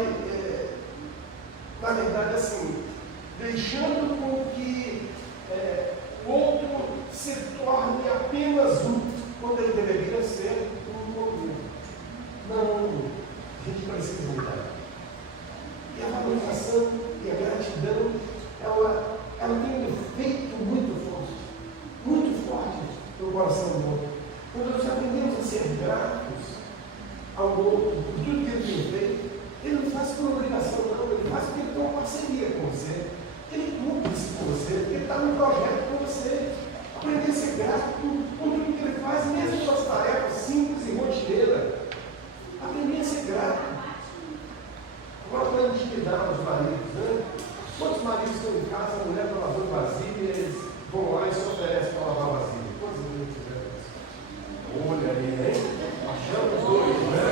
na verdade, assim, deixando com que o outro se torne apenas um, quando ele deveria ser um pouquinho. Não, a gente precisa mudar. E a valorização e a gratidão, ela tem um efeito muito forte no coração do outro. Quando nós aprendemos a ser gratos ao outro por tudo que ele tem feito, ele não faz por obrigação, não, ele faz porque ele tem uma parceria com você, ele cumpre-se com você, porque ele está num projeto com você. Aprender a ser grato por tudo que ele faz, mesmo com as tarefas simples e rotineiras. Aprender a ser grato. Agora, para intimidar os maridos, né? Quantos maridos estão em casa, a mulher está lavando vasilha, eles vão lá e se oferecem para lavar vasilha? Quantos maridos fizeram isso? Olha aí, hein? Achamos dois, né?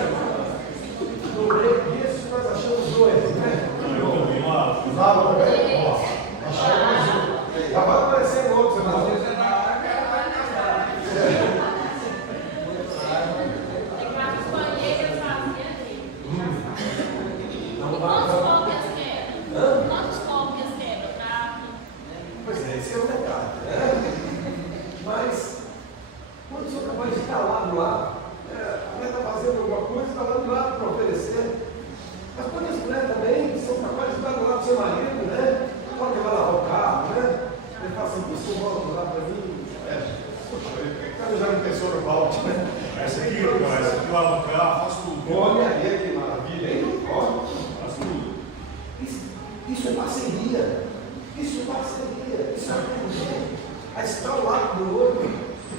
No meio disso, nós achamos dois, né? Lava também? Ó, achamos mais um. Já vai aparecendo outros, né? Você volta lá para mim. Poxa, por que está já não pensou no balde, né? Essa aqui, eu alocar, faço tudo. Olha aí, que maravilha, hein? Ó, Faço tudo. isso é parceria. Isso é parceria. Isso é aprender a estar ao lado do outro.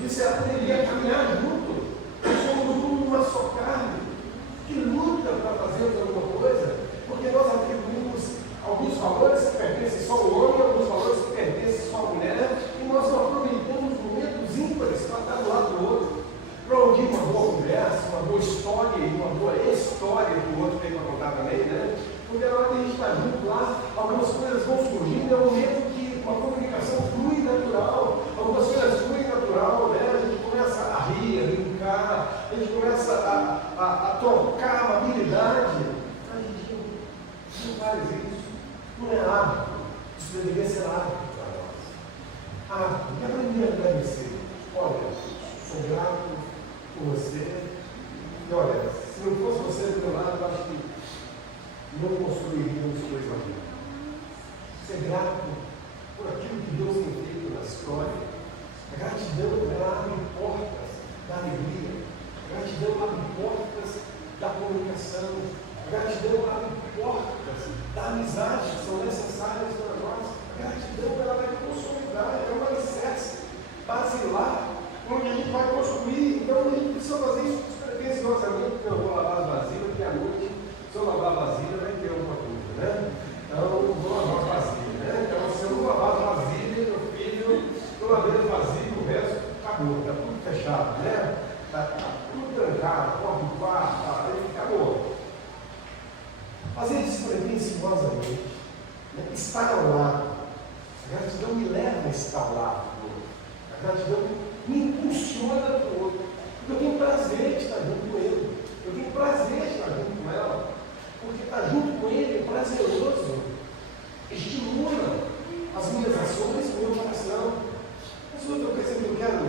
Isso é aprender a caminhar junto. Nós somos uma só carne que luta para fazermos alguma coisa, porque nós atribuímos alguns valores que pertencem só ao homem, alguns valores que pertencem só à mulher, e nós não aproveitamos momentos ímpares para estar do lado do outro, para ouvir uma boa conversa, uma boa história e uma boa história que o outro tem para contar também, né? Porque na hora que a gente está junto lá, algumas coisas vão surgindo, é um momento que uma comunicação flui natural, algumas coisas fluem natural, né? A gente começa a rir, a brincar, a gente começa a trocar amabilidade. A gente não faz isso, não é hábito, isso deveria ser hábito para nós. Hábito, e aprender a agradecer. Olha, sou grato por você, e olha, se não fosse você do meu lado, eu acho que não construiríamos coisa aqui. Ser grato por aquilo que Deus tem feito na história. A gratidão, ela abre portas da alegria. A gratidão abre portas da comunicação. A gratidão abre portas da amizade que são necessárias para nós. A gratidão, ela vai consolidar, é um alicerce basilar, onde a gente vai construir. Então a gente precisa fazer isso despretensiosamente. Eu vou lavar as vasilhas, porque à noite, se eu lavar a vasilha, vai ter uma coisa, né? Então, vou lavar a vasilha, né? Então, se eu não lavar a vasilha, meu filho, eu lavei a vasilha, o resto acabou, está tudo fechado, né? Está tudo trancado, porta do quarto, aí acabou. Fazer despretensiosamente, né? Estar ao lado. A gratidão me leva a estar ao lado do outro. A gratidão me impulsiona para o outro. Eu tenho prazer de estar junto com ele. Eu tenho prazer de estar junto com ela. Porque estar junto com ele é prazeroso. Estimula as minhas ações, o meu coração. Mas outra coisa que eu quero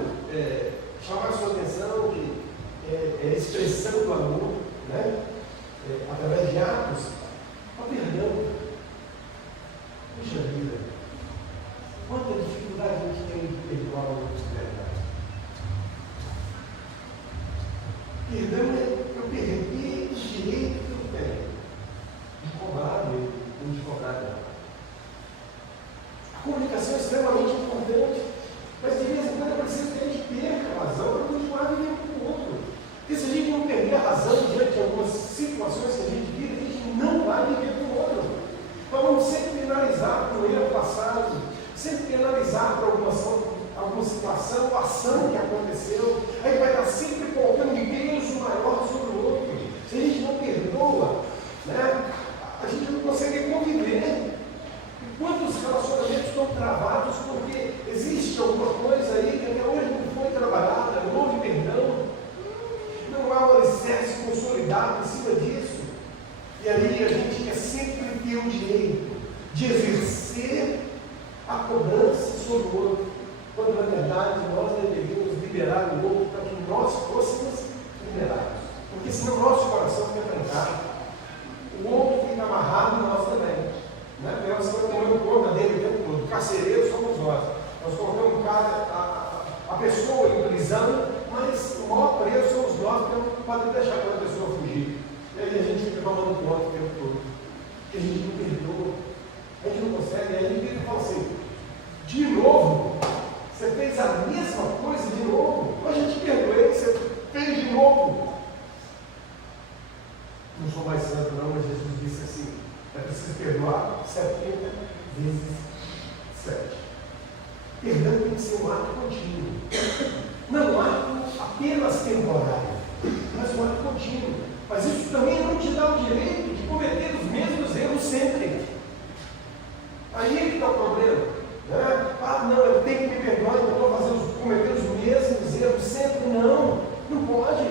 chamar a sua atenção, que é a expressão do amor, né? Através de atos, o perdão. Puxa vida, quanta dificuldade a gente tem de perdoar o outro de verdade. Perdão é eu perder o direito que eu tenho de cobrar dele, ou de cobrar dela. A comunicação é extremamente importante, mas de vez em quando é preciso que a gente perca a razão para continuar vivendo com o outro. Porque se a gente não perder a razão diante de algumas situações que a gente vive, a gente não vai viver com o outro. Então vamos sempre penalizar por um erro passado, sempre penalizar por alguma situação, ação que aconteceu. Aí vai estar sempre colocando um peso maior sobre o outro. Se a gente não perdoa, né, a gente não consegue conviver. E quantos relacionamentos estão travados porque existe alguma coisa aí que até hoje não foi trabalhada, não houve perdão, não há um alicerce consolidado em cima disso. E aí a gente quer sempre ter o direito de exercer a cobrança sobre o outro, quando na verdade nós deveríamos liberar o outro para que nós fôssemos liberados. Porque senão o nosso coração fica trancado, o outro fica amarrado e nós também. Né? Porque nós estamos tomando conta dele o tempo todo. Carcereiros somos nós. Nós colocamos a pessoa em prisão, mas o maior preso somos nós, porque não podemos deixar aquela pessoa fugir. E aí a gente fica tomando conta o tempo todo. Porque a gente não perdoa, a gente não consegue. Aí a gente fala assim: de novo, você fez a mesma coisa de novo? Mas a gente perdoei, você fez de novo. Não sou mais santo não, mas Jesus disse assim: é preciso perdoar 70 vezes 7. Perdão tem que ser um ato contínuo. Não um ato apenas temporário, mas um ato contínuo. Mas isso também não te dá o direito de cometer os mesmos erros sempre. Aí é que está o problema. Né? Ah, não, eu tenho que me perdoar, eu estou cometer os mesmos erros sempre. Não, não pode.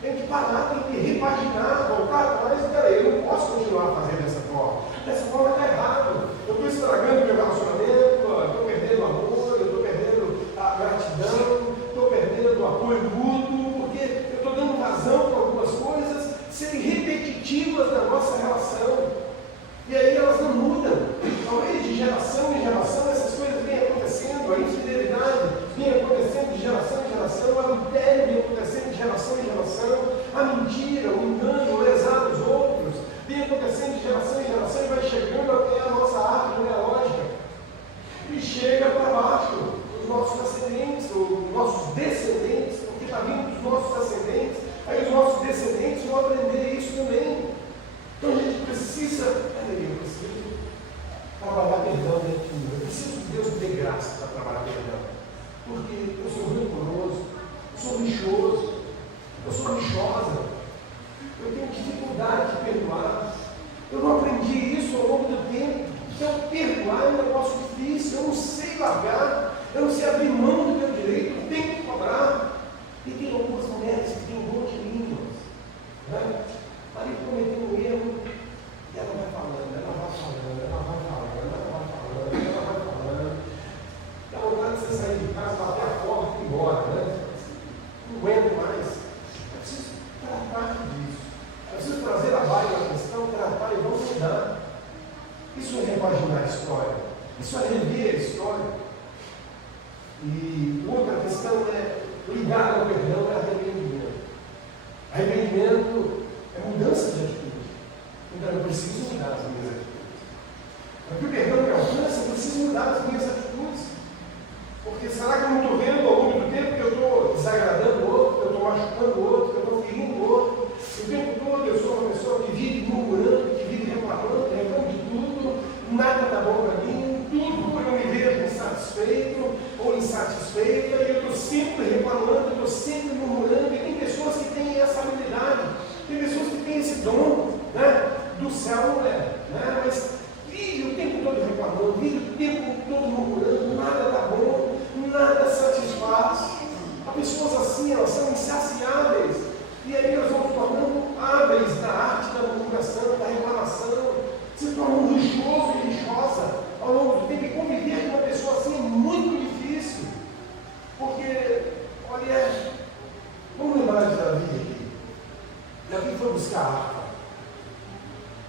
Tem que parar, tem que repaginar, voltar atrás. Peraí, eu não posso continuar fazendo dessa forma. Dessa forma está errado. Eu estou estragando o meu relacionamento, eu estou perdendo o amor, eu estou perdendo a gratidão, estou perdendo o apoio mútuo, porque eu estou dando razão para algumas coisas serem repetitivas na nossa relação. E aí elas não mudam. Talvez de geração em geração essas coisas vêm acontecendo, a gente vinha acontecendo de geração em geração, o adultério vinha acontecendo de geração em geração, a mentira, o engano, o lesar dos outros, vinha acontecendo de geração em geração e vai chegando até a nossa árvore genealógica. E chega para baixo, os nossos ascendentes, os nossos descendentes, porque está vindo dos nossos ascendentes, aí os nossos descendentes vão aprender isso também. Então a gente precisa, eu preciso trabalhar perdão dentro de mim, eu preciso que Deus me dê graça para trabalhar perdão, porque eu sou rancoroso, eu sou lixoso, eu sou lixosa, eu tenho dificuldade de perdoar, eu não aprendi isso ao longo do tempo. Então, perdoar é um negócio difícil, eu não sei largar, eu não sei abrir mão do meu direito, eu tenho que cobrar. E tem algumas mulheres que têm um monte de línguas, né? Ali cometeu um erro, e ela vai falando, ela vai falando, ela vai falando, ela vai falando, ela vai falando. Dá vontade de você sair de casa, bater a porta e ir embora, né? Não aguento mais. Eu preciso tratar disso. Eu preciso trazer a baila da questão, tratar e vamos mudar. Isso é repaginar a história, isso é rever a história. E outra questão é ligada ao perdão, é arrependimento. Arrependimento é mudança de atitude. Então eu preciso mudar as minhas atitudes. Para que o perdão me alcance, eu preciso mudar as minhas atitudes. Porque será que eu não estou vendo ao longo do tempo que eu estou desagradando o outro, que eu estou machucando o outro, que eu estou ferindo o outro? O tempo todo eu sou uma pessoa que vive murmurando, que vive reclamando de tudo, nada está bom para mim, tudo eu me vejo insatisfeito ou insatisfeita, e eu estou sempre reclamando, eu estou sempre murmurando, e tem pessoas que têm essa habilidade, tem pessoas que têm esse dom, né? Do céu não é, né? Mas vive o tempo todo reclamando, vive o tempo todo murmurando, nada está bom, nada satisfaz. Há pessoas assim, elas são insaciáveis. E aí nós vamos tornando hábeis na arte da murmuração, da reclamação, se tornam lixoso e lixosa ao longo do tempo. E conviver com uma pessoa assim é muito difícil, porque, olha, vamos lembrar de Davi aqui. Davi foi buscar a arca.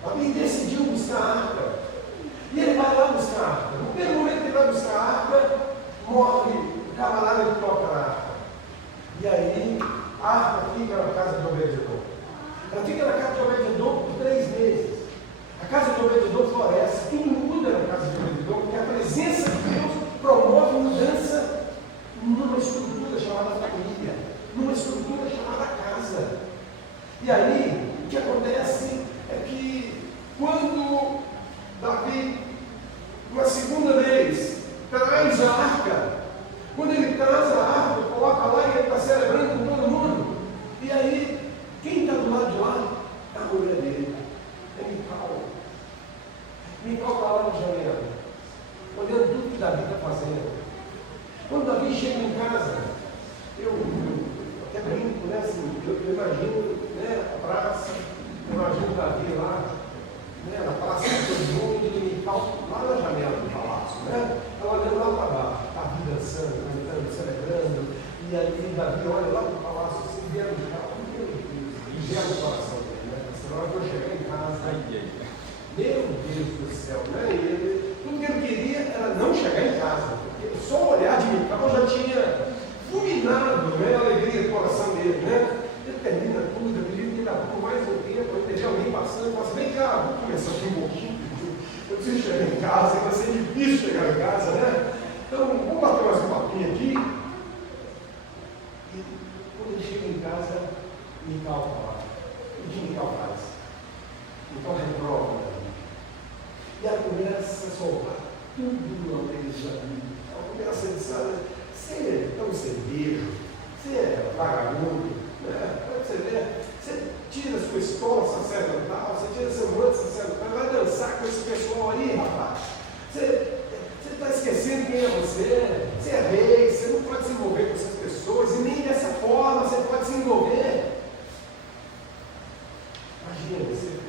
Davi decidiu buscar a arca. E ele vai lá buscar a arca. No primeiro momento que ele vai buscar a arca, morre o camarada que toca na arca. E aí, a arca fica na casa de Obed-Edom. Ela fica na casa de Obed-Edom por 3 meses. A casa de Obed-Edom floresce, tudo muda na casa de Obed-Edom, porque a presença de Deus promove mudança numa estrutura chamada família, numa estrutura chamada casa. E aí, o que acontece é que quando Davi, uma segunda vez, traz a arca, quando ele traz a arca, coloca lá e ele está celebrando com todo mundo. E aí, quem está do lado de lá? É a mulher dele, é Mical. Mical está lá na janela, olhando tudo que Davi está fazendo. Quando Davi chega em casa, eu até brinco, né? Assim, eu imagino, né, a praça, eu imagino Davi lá, né, na praça de todo mundo, e Mical lá na janela do palácio, né? Ela olhando lá para baixo, Davi dançando, cantando, celebrando, e aí Davi olha lá para o palácio, assim, vendo de carro, e gera o coração dele, né? Senão eu vou chegar em casa, meu Deus do céu, né? E ele, tudo que ele queria era não chegar em casa, porque só olhar de Mical já tinha fulminado, né, a alegria do coração dele, né? Ele termina tudo, eu acredito que ainda por mais um tempo, ele teria alguém passando, mas vem cá, vamos começar aqui um pouquinho, eu preciso chegar em casa, vai ser difícil chegar em casa, né? Então, vamos bater mais um papinho aqui. E quando ele chega em casa, Mical fala, o que Mical faz? Mical reprova. E ela começa a soltar tudo no meio de Davi. Ela começa a dizer, você é um cervejo, você é vagabundo, né? Para você ver, você tira sua escola sacerdotal, você tira seu manto sacerdotal, vai dançar com esse pessoal aí, rapaz. Você está esquecendo quem é você é rei, você não pode se envolver com essas pessoas, e nem dessa forma você pode se envolver. Imagina, você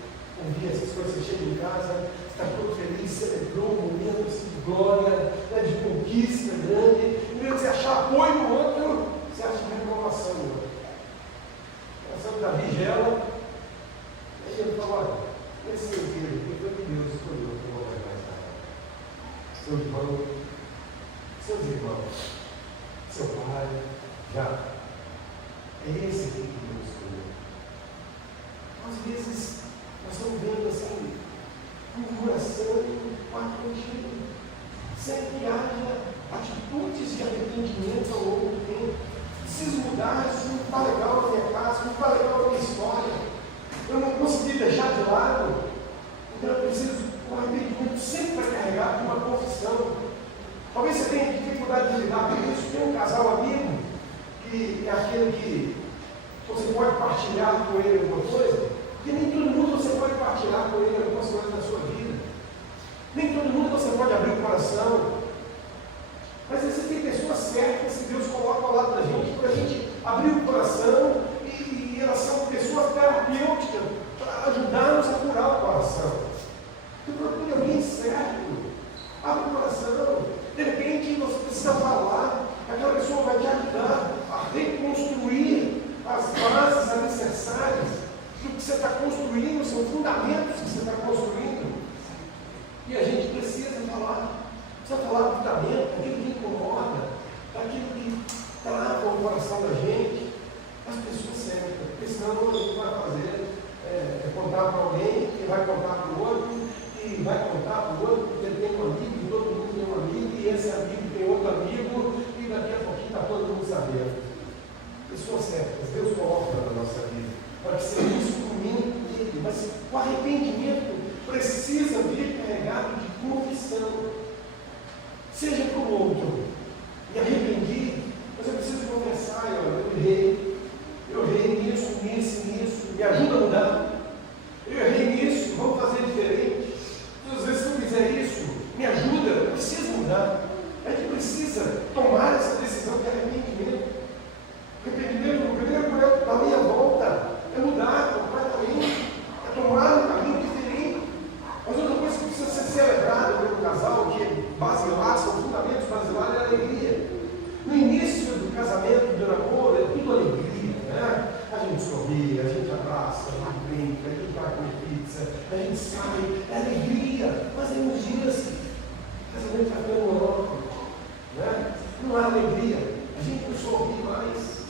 ouvir essas coisas, você chega em casa, está todo feliz, celebrou um momento assim, de glória, né, de conquista grande, em vez de você achar apoio no outro, você acha reprovação no outro. A oração de Davi gela, e ele fala, olha, esse meu filho, que foi que Deus escolheu para o mais tarde? Seus irmãos, seu pai, já. É esse aqui que Deus escolheu. Às vezes, nós estamos vendo assim, murmuração, contínuo, sem que haja atitudes de arrependimento ao longo do tempo. Preciso mudar, isso não está legal na minha casa, não está legal na minha história. Eu não consegui deixar de lado. Então eu preciso, o arrependimento sempre vai carregar com uma confissão. Talvez você tenha dificuldade de lidar com isso. Tem um casal amigo que é aquele que você pode partilhar com ele alguma coisa, porque nem todo mundo você pode partilhar com ele algumas coisas da sua vida. Nem todo mundo você pode abrir o coração. Mas existem pessoas certas que Deus coloca ao lado da gente para a gente abrir o coração e elas são pessoas terapêuticas para ajudar-nos a curar o coração. Então procure alguém certo. Abre o coração. De repente você precisa falar. Aquela pessoa vai te ajudar a reconstruir as bases alicerçadas do que você está construindo, são fundamentos que você está construindo. E a gente precisa falar do fundamento, daquilo que incomoda, daquilo que trava o coração da gente, as pessoas certas, porque senão a gente vai fazer contar para alguém, que vai contar para o outro, e vai contar para o outro, porque ele tem um amigo, e todo mundo tem um amigo, e esse amigo tem outro amigo, e daqui a pouquinho está todo mundo sabendo. Pessoas certas, Deus coloca na nossa vida, para que seja um instrumento dele, mas o arrependimento precisa vir carregado de confissão. Seja para o outro, me arrependi, mas eu preciso confessar, eu errei nisso, me ajuda a mudar. Eu errei nisso, vamos fazer diferente. Às vezes se eu fizer isso, me ajuda, eu preciso mudar. A gente precisa tomar essa decisão de arrependimento. Arrependimento, o primeiro projeto da minha volta é mudar completamente, é tomar um caminho diferente. Mas outra coisa que precisa ser celebrada pelo casal, que é basilar, são fundamentos basilares, é a alegria. No início do casamento, do namoro, é tudo alegria, né? A gente sorri, a gente abraça, a gente brinca, a gente vai comer pizza, a gente sai, é alegria. Mas tem uns dias, o casamento está ficando monótono, né? Não há alegria, a gente não sorri mais,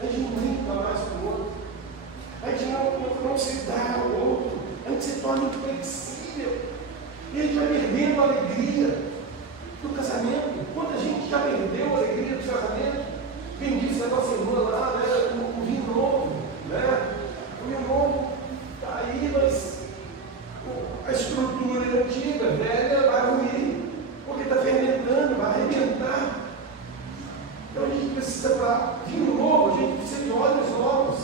a gente não brinca mais com o outro, a gente não se dá ao outro, a gente se torna inflexível, e a gente vai perdendo a alegria do casamento. Quanta gente já perdeu a alegria do casamento? Quem disse a nossa irmã lá, né, o vinho novo, né? O vinho novo está aí, mas a estrutura antiga, velha, vai ruir, porque está fermentando, vai arrebentar. Então a gente precisa, para vinho novo, a gente precisa de óleos novos,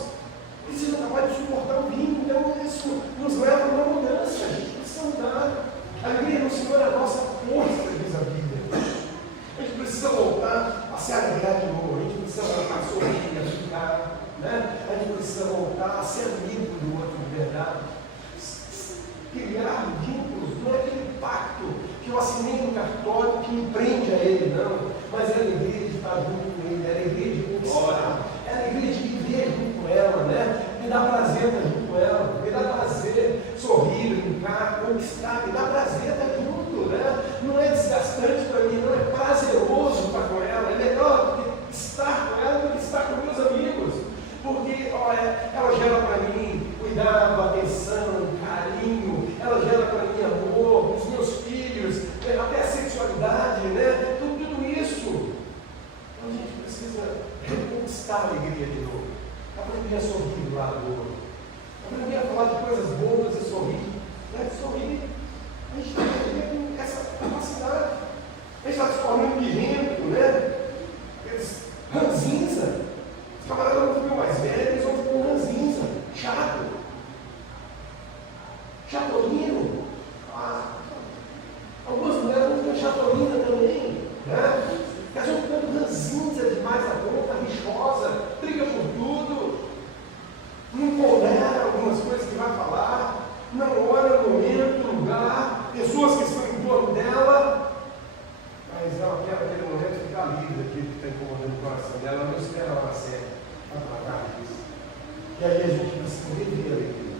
precisa capaz de suportar o vinho. Então isso nos leva a uma mudança, a gente precisa mudar. A alegria no Senhor é a nossa força, diz a Bíblia. A gente precisa voltar a se alegrar de novo, a gente precisa voltar a sorrir, a brincar, né? A gente precisa voltar a ser amigo do outro de verdade. Criar vínculos, não é aquele pacto que eu assinei no cartório que me prende a ele, não. Mas é a alegria de estar junto com ele, é a alegria de conquistar, é a alegria de viver junto com ela, né? Me dá prazer estar junto com ela, me dá prazer sorrir, brincar, conquistar, me dá prazer estar junto, né? Não é desgastante para mim, não é prazeroso estar com ela, é melhor estar com ela do que estar com meus amigos, porque olha, ela gera para mim cuidado, atenção, carinho, ela gera para mim amor, os meus filhos, até a sexualidade, né? Tudo isso. Então a gente precisa reconquistar a alegria de novo, aprender a sorrir do lado do outro, aprender a falar de coisas boas e sorrir, né? Sorrir. A gente tem que ter essa capacidade. A gente está se tornando birrento, né? Eles ranzinza. Os camaradas não ficam mais velhos, eles vão ficar ranzinza, chato, chatolino. Algumas mulheres vão ficar chatolina também, né? Elas vão ficando ranzinza demais a conta, rixosa, briga por tudo, não pondera algumas coisas que vai falar, não olha no momento, no lugar, pessoas que estão em torno dela, mas ela quer naquele momento ficar livre daquilo que está incomodando o coração dela, ela não espera ela certa para tratar disso. E aí a gente precisa viver a alegria.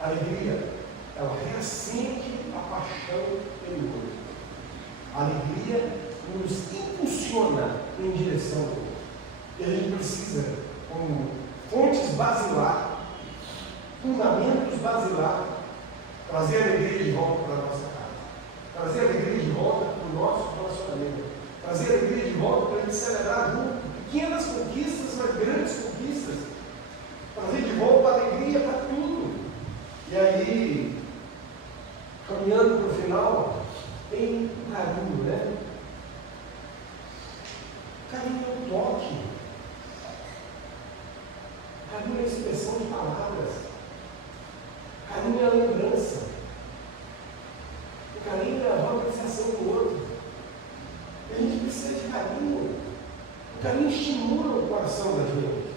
A alegria, ela reacende a paixão pelo outro. A alegria nos impulsiona impulsiona em direção ao outro. E a gente precisa, como fontes basilar, fundamentos basilar, trazer a alegria de volta para a nossa casa, trazer a alegria de volta para o nosso relacionamento, trazer a alegria de volta para a gente celebrar junto pequenas conquistas, mas grandes conquistas, trazer de volta a alegria para tudo. E aí, caminhando para o final, tem um carinho, né? Carinho é um toque. Carinho é a expressão de palavras. Carinho é a lembrança. O carinho é a valorização do outro. A gente precisa de carinho. O carinho estimula o coração da gente.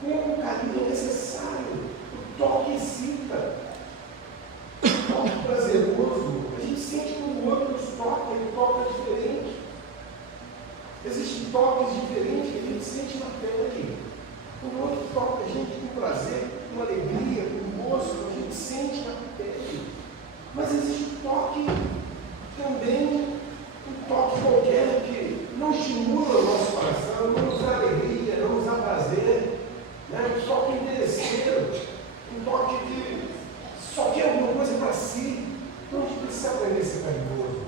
Como o carinho é necessário. O toque excita. O toque prazeroso. A gente sente que o outro nos toca, ele toca diferente. Existem toques diferentes que a gente sente na pele. O outro toca a gente com prazer, com alegria, com gosto, a gente sente na pele. Mas existe toque também, um toque qualquer que não estimula o nosso coração, não nos dá alegria, não nos dá prazer. Né? Um toque interesseiro, um toque que só quer alguma coisa para si. Então a gente precisa aprender a ser carinhoso.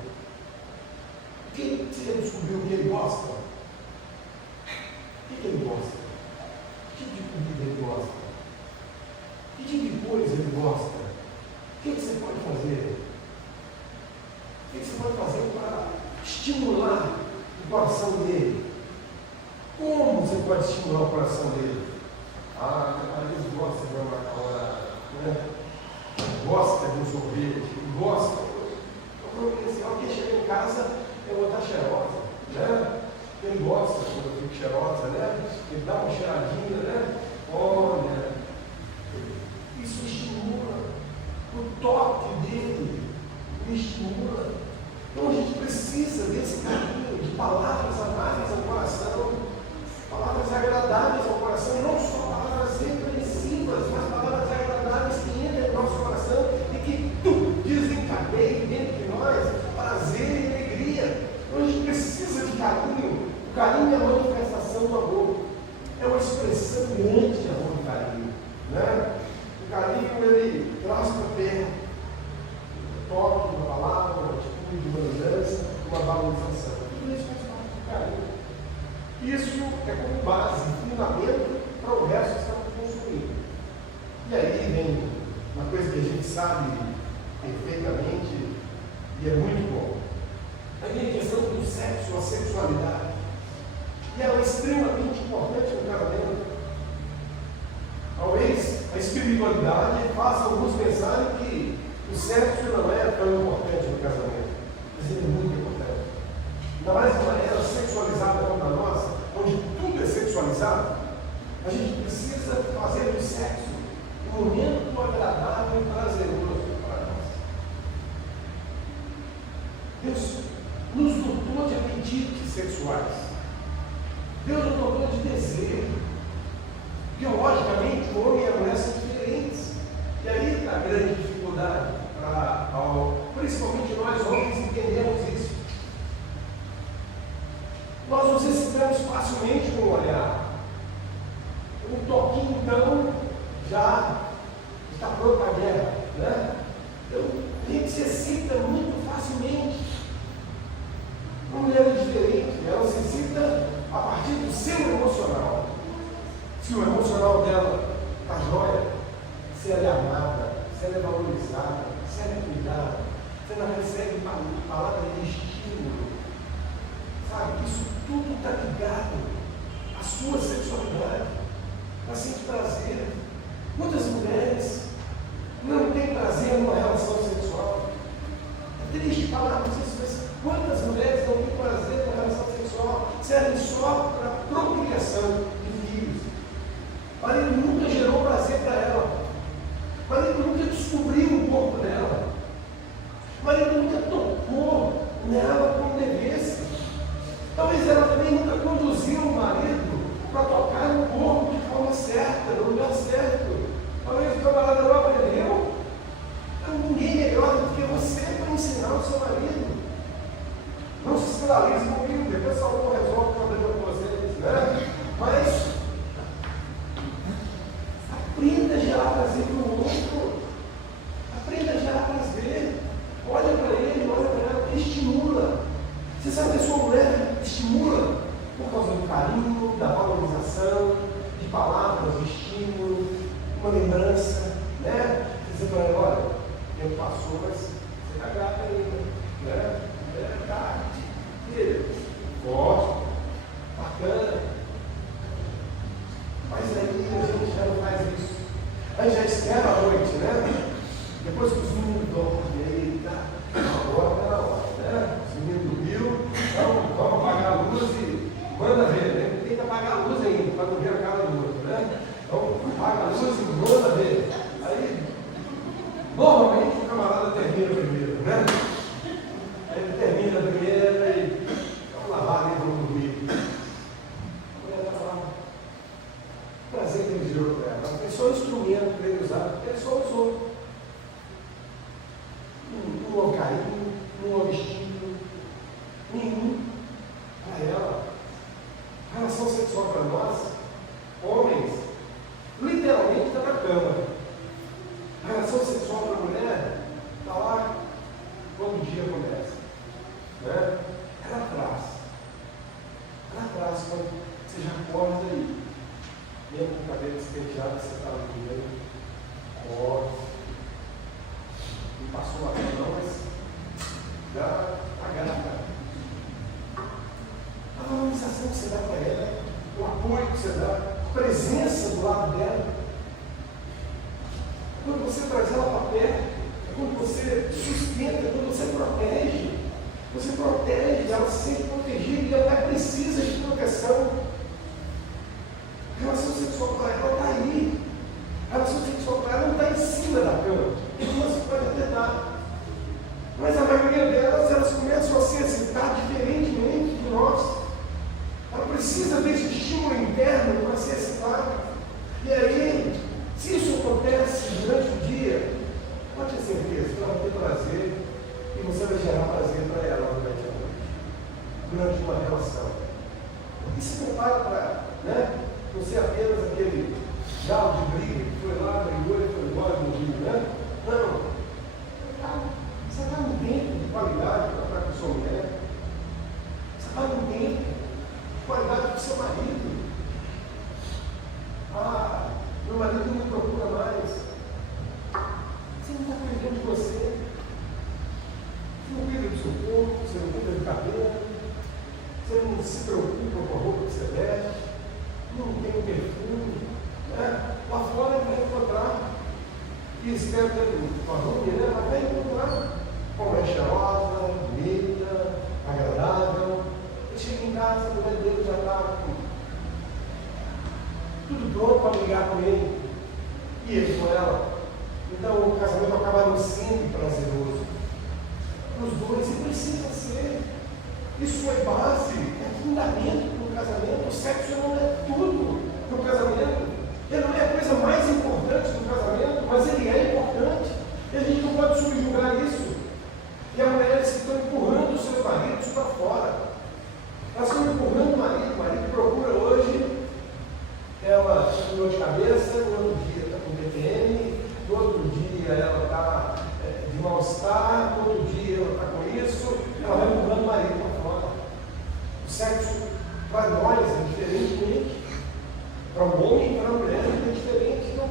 Você já descobriu o que ele gosta? O que ele gosta? Que tipo de comida ele gosta? Que tipo de coisa ele gosta? O que você pode fazer? O que você pode fazer para estimular o coração dele? Como você pode estimular o coração dele? Às vezes gosta de uma macarrona, né? Gosta de um sorvete, gosta. O providencial que chega em casa é botar cheirosa, né? Ele gosta quando eu fico cheirosa, né? Ele dá uma cheiradinha, né? Olha, isso estimula. O toque dele me estimula. Então a gente precisa desse carinho, de palavras amáveis ao coração, palavras agradáveis ao coração, e não só palavras repreensivas, mas palavras agradáveis que entram no nosso coração e que desencadeiam dentro de nós prazer e alegria. Então a gente precisa de carinho. O carinho é a manifestação do amor. É uma expressão grande de amor e carinho. Né? O carinho, ele traz para perto um toque, uma palavra, uma atitude, uma lembrança, uma valorização. Tudo isso faz parte do carinho. Isso é como base, fundamento para o resto que estamos construindo. E aí vem uma coisa que a gente sabe perfeitamente e é muito bom. A minha questão do sexo, a sexualidade. E ela é extremamente importante no casamento. Talvez a espiritualidade faça alguns pensarem que o sexo não é tão importante no casamento. Mas ele é muito importante. Ainda mais de maneira sexualizada como a nossa, onde tudo é sexualizado, a gente precisa fazer do sexo um momento agradável e prazeroso para nós. Deus nos dotou de apetites sexuais. Deus nos dotou de desejo. Biologicamente, o homem e a mulher são diferentes. E aí está a grande dificuldade, principalmente nós homens entendemos isso. Nós nos excitamos facilmente com o olhar. Um toquinho, então, já está pronto para a guerra. Né? Então, a gente se excita muito facilmente. Uma mulher é diferente, ela se excita a partir do seu emocional. Se o emocional dela está jóia, se ela é amada, se ela é valorizada, se ela é cuidada, se ela recebe palavra de estímulo, sabe? Isso tudo está ligado à sua sexualidade. Ela sente prazer. Muitas mulheres não têm prazer numa relação sexual. É triste falarmos isso, mas quantas mulheres não têm prazer na relação sexual? Servem só para a procriação de filhos. O marido nunca gerou prazer para ela. O marido nunca descobriu o corpo dela. O marido nunca tocou nela como devesse. Talvez ela também nunca conduziu o marido para tocar no corpo de forma certa, no lugar certo. Talvez o camarada não aprendeu. Então, ninguém melhor do que você para ensinar o seu marido. Não se escandalize comigo, depois só carinho, da valorização, de palavras, de estímulo, uma lembrança, né? Dizer para ela, olha, o tempo passou, mas você está grata ainda, né? É verdade. Filho, gosto, bacana. Mas aí a gente já não faz isso. A gente já espera a noite, né? Depois que os meninos dormem, eita, agora está na hora, né? Os meninos dormiu, então vamos apagar a luz e manda ver, né? Tem que apagar a luz ainda, para não ver a cara do outro, né? Então apaga a luz e manda ver. Aí, normalmente o camarada termina primeiro, né? Ele termina primeiro e vamos lavar ali, vamos dormir. Trazer aquele jogo para ela. É só um instrumento para ele usar, porque ele só usou. Não houve carinho, não houve estímulo, nenhum para ela. A relação sexual para nós, homens, literalmente está na cama. A relação sexual para a mulher está lá quando o dia começa. Né? Ela traz quando você já acorda aí. Mesmo com o cabelo despenteado, você está no meio, corta. Não passou uma mão, não, mas já agarra. A valorização que você dá para ela, o apoio que você dá, a presença do lado dela. Quando você traz ela para perto, é quando você sustenta, quando você protege, ela se sente protegida e ela precisa de proteção. A relação sexual para ela está aí. A relação sexual para ela não está em cima da cama. Você pode até dar. Mas a maioria delas, elas começam a se excitar diferentemente de nós. Ela precisa desse estímulo interno para se excitar. E aí, se isso acontece durante o dia, pode ter certeza que ela vai ter prazer e você vai gerar prazer para ela durante a noite. Durante uma relação. E se prepara para, né? Não ser apenas aquele galo de briga que foi lá, brigou e foi embora no dia, né? Não. Você está num tempo de qualidade para estar com sua mulher. Você está num tempo de qualidade com seu marido. Ah, meu marido não me procura mais. Você não está cuidando de você. Você não cuida do seu corpo, você não cuida do cabelo. Você não se preocupa com a roupa que você veste. Não tem um perfume, né? Lá fora ele vai encontrar, e espero que ele arrume, né? Mas vai encontrar como é cheirosa, bonita, agradável. Ele chega em casa, a mulher dele já está tudo pronto para brigar com ele, e ele com ela. Então o casamento acaba não sendo prazeroso. Para os dois, e precisa ser. Isso foi base, é fundamento para o casamento. O sexo não é tudo no casamento. Ele não é a coisa mais importante do casamento, mas ele é importante. E a gente não pode subjugar isso. E as mulheres estão empurrando os seus maridos para fora. Elas estão empurrando o marido procura hoje, ela tem dor de cabeça, no outro dia está com TPM, no outro dia ela está de mal-estar, no outro dia ela está com isso, ela vai empurrando o marido para fora. O sexo para nós é diferentemente. Para o homem e para a mulher é diferente. Então,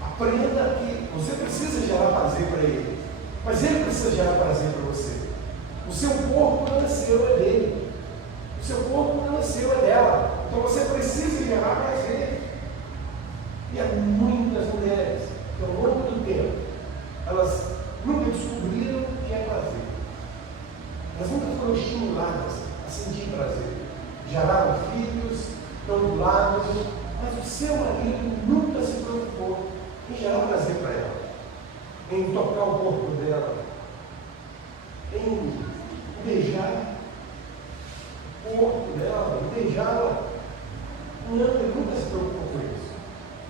aprenda que você precisa gerar prazer para ele, mas ele precisa gerar prazer para você. O seu corpo não é seu, é dele. O seu corpo não é seu, é dela. Então você precisa gerar prazer. E há muitas mulheres que ao longo do tempo, elas nunca descobriram o que é prazer. Elas nunca foram estimuladas a sentir prazer. Geraram filhos, estão do lado, mas o seu marido nunca se preocupou em gerar prazer para ela, em tocar o corpo dela, em beijar o corpo dela, em beijá-la. Não, ele nunca se preocupou com isso.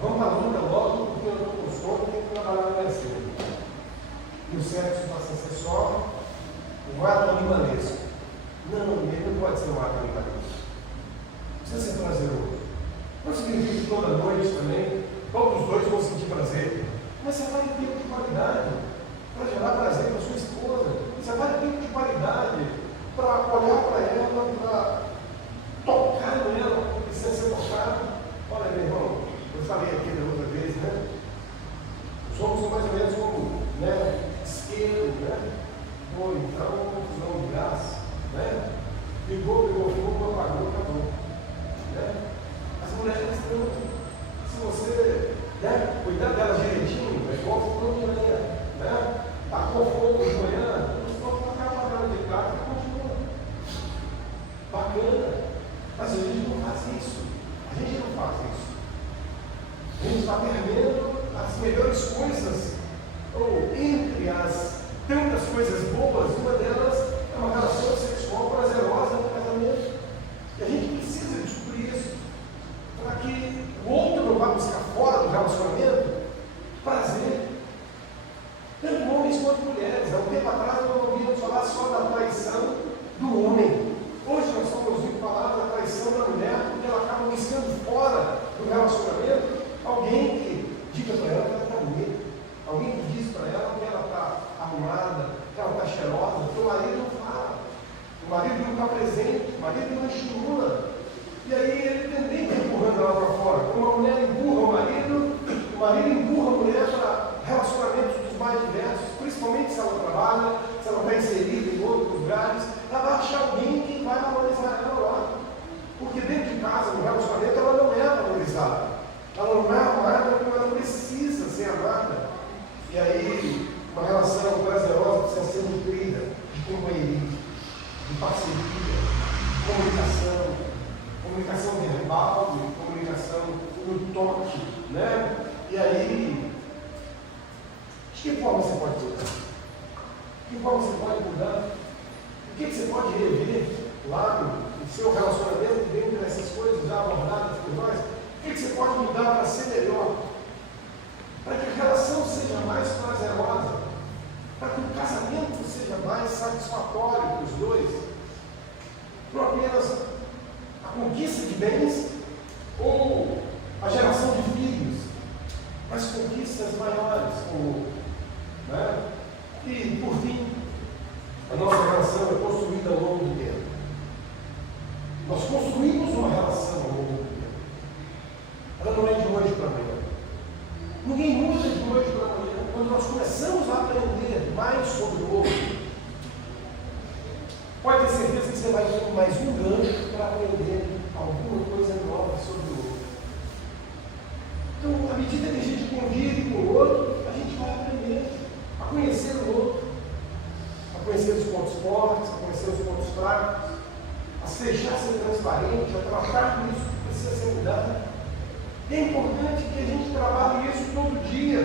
Vamos para a luta logo, porque eu estou com sono e tenho que trabalhar mais cedo. E o sexo passa a ser só um ato animalesco. Não, ele não pode ser um ato animalesco. Precisa ser prazeroso. Não significa que toda noite também, todos os dois vão sentir prazer. Mas você vai ter tempo de qualidade para gerar prazer para sua esposa. Você vai ter tempo de qualidade para olhar para ela, para bacana, mas a gente não faz isso. A gente não faz isso. A gente está perdendo as melhores coisas, ou entre as tantas coisas boas, uma delas é uma relação sexual prazerosa no casamento. E a gente precisa descobrir isso, para que o outro não vá buscar fora do relacionamento prazer. Tanto homens quanto mulheres. Há um tempo atrás nós ouvíamos falar só da traição do homem. Hoje nós estamos ouvindo falar da traição da mulher, porque ela acaba buscando fora do relacionamento alguém que diga para ela que ela está bonita, alguém que diz para ela que ela está arrumada, que ela está cheirosa, porque o marido não fala, o marido não está presente, o marido não estimula. E aí ele também está empurrando ela para fora. Como a mulher empurra o marido empurra a mulher para relacionamentos dos mais diversos, principalmente se ela trabalha, se ela está inserida em outros lugares, ela vai achar alguém que vai valorizar ela lá. Porque dentro de casa, no relacionamento, ela não é valorizada. Ela não é amada como ela precisa ser amada. E aí, uma relação prazerosa precisa ser nutrida de companheirismo, de parceria, comunicação verbal, comunicação no toque, né? E aí, de que forma você pode mudar? De que forma você pode mudar? O que você pode rever lá no seu relacionamento, dentro dessas coisas já abordadas por nós? O que você pode mudar para ser melhor? Para que a relação seja mais prazerosa, para que o casamento seja mais satisfatório para os dois, não apenas a conquista de bens ou a geração de filhos, mas conquistas maiores, como, né? E por fim, a nossa relação é construída ao longo do tempo. Nós construímos uma relação ao longo do tempo. Ela não é de hoje para amanhã. Ninguém muda de hoje para amanhã. Quando nós começamos a aprender mais sobre o outro, pode ter certeza que você vai ter mais um gancho para aprender alguma coisa nova sobre o outro. Então, à medida que a gente convive com o outro, a gente vai aprender a conhecer o outro, a conhecer os pontos fortes, a conhecer os pontos fracos, a se deixar ser transparente, a tratar com isso que precisa ser mudado. E é importante que a gente trabalhe isso todo dia,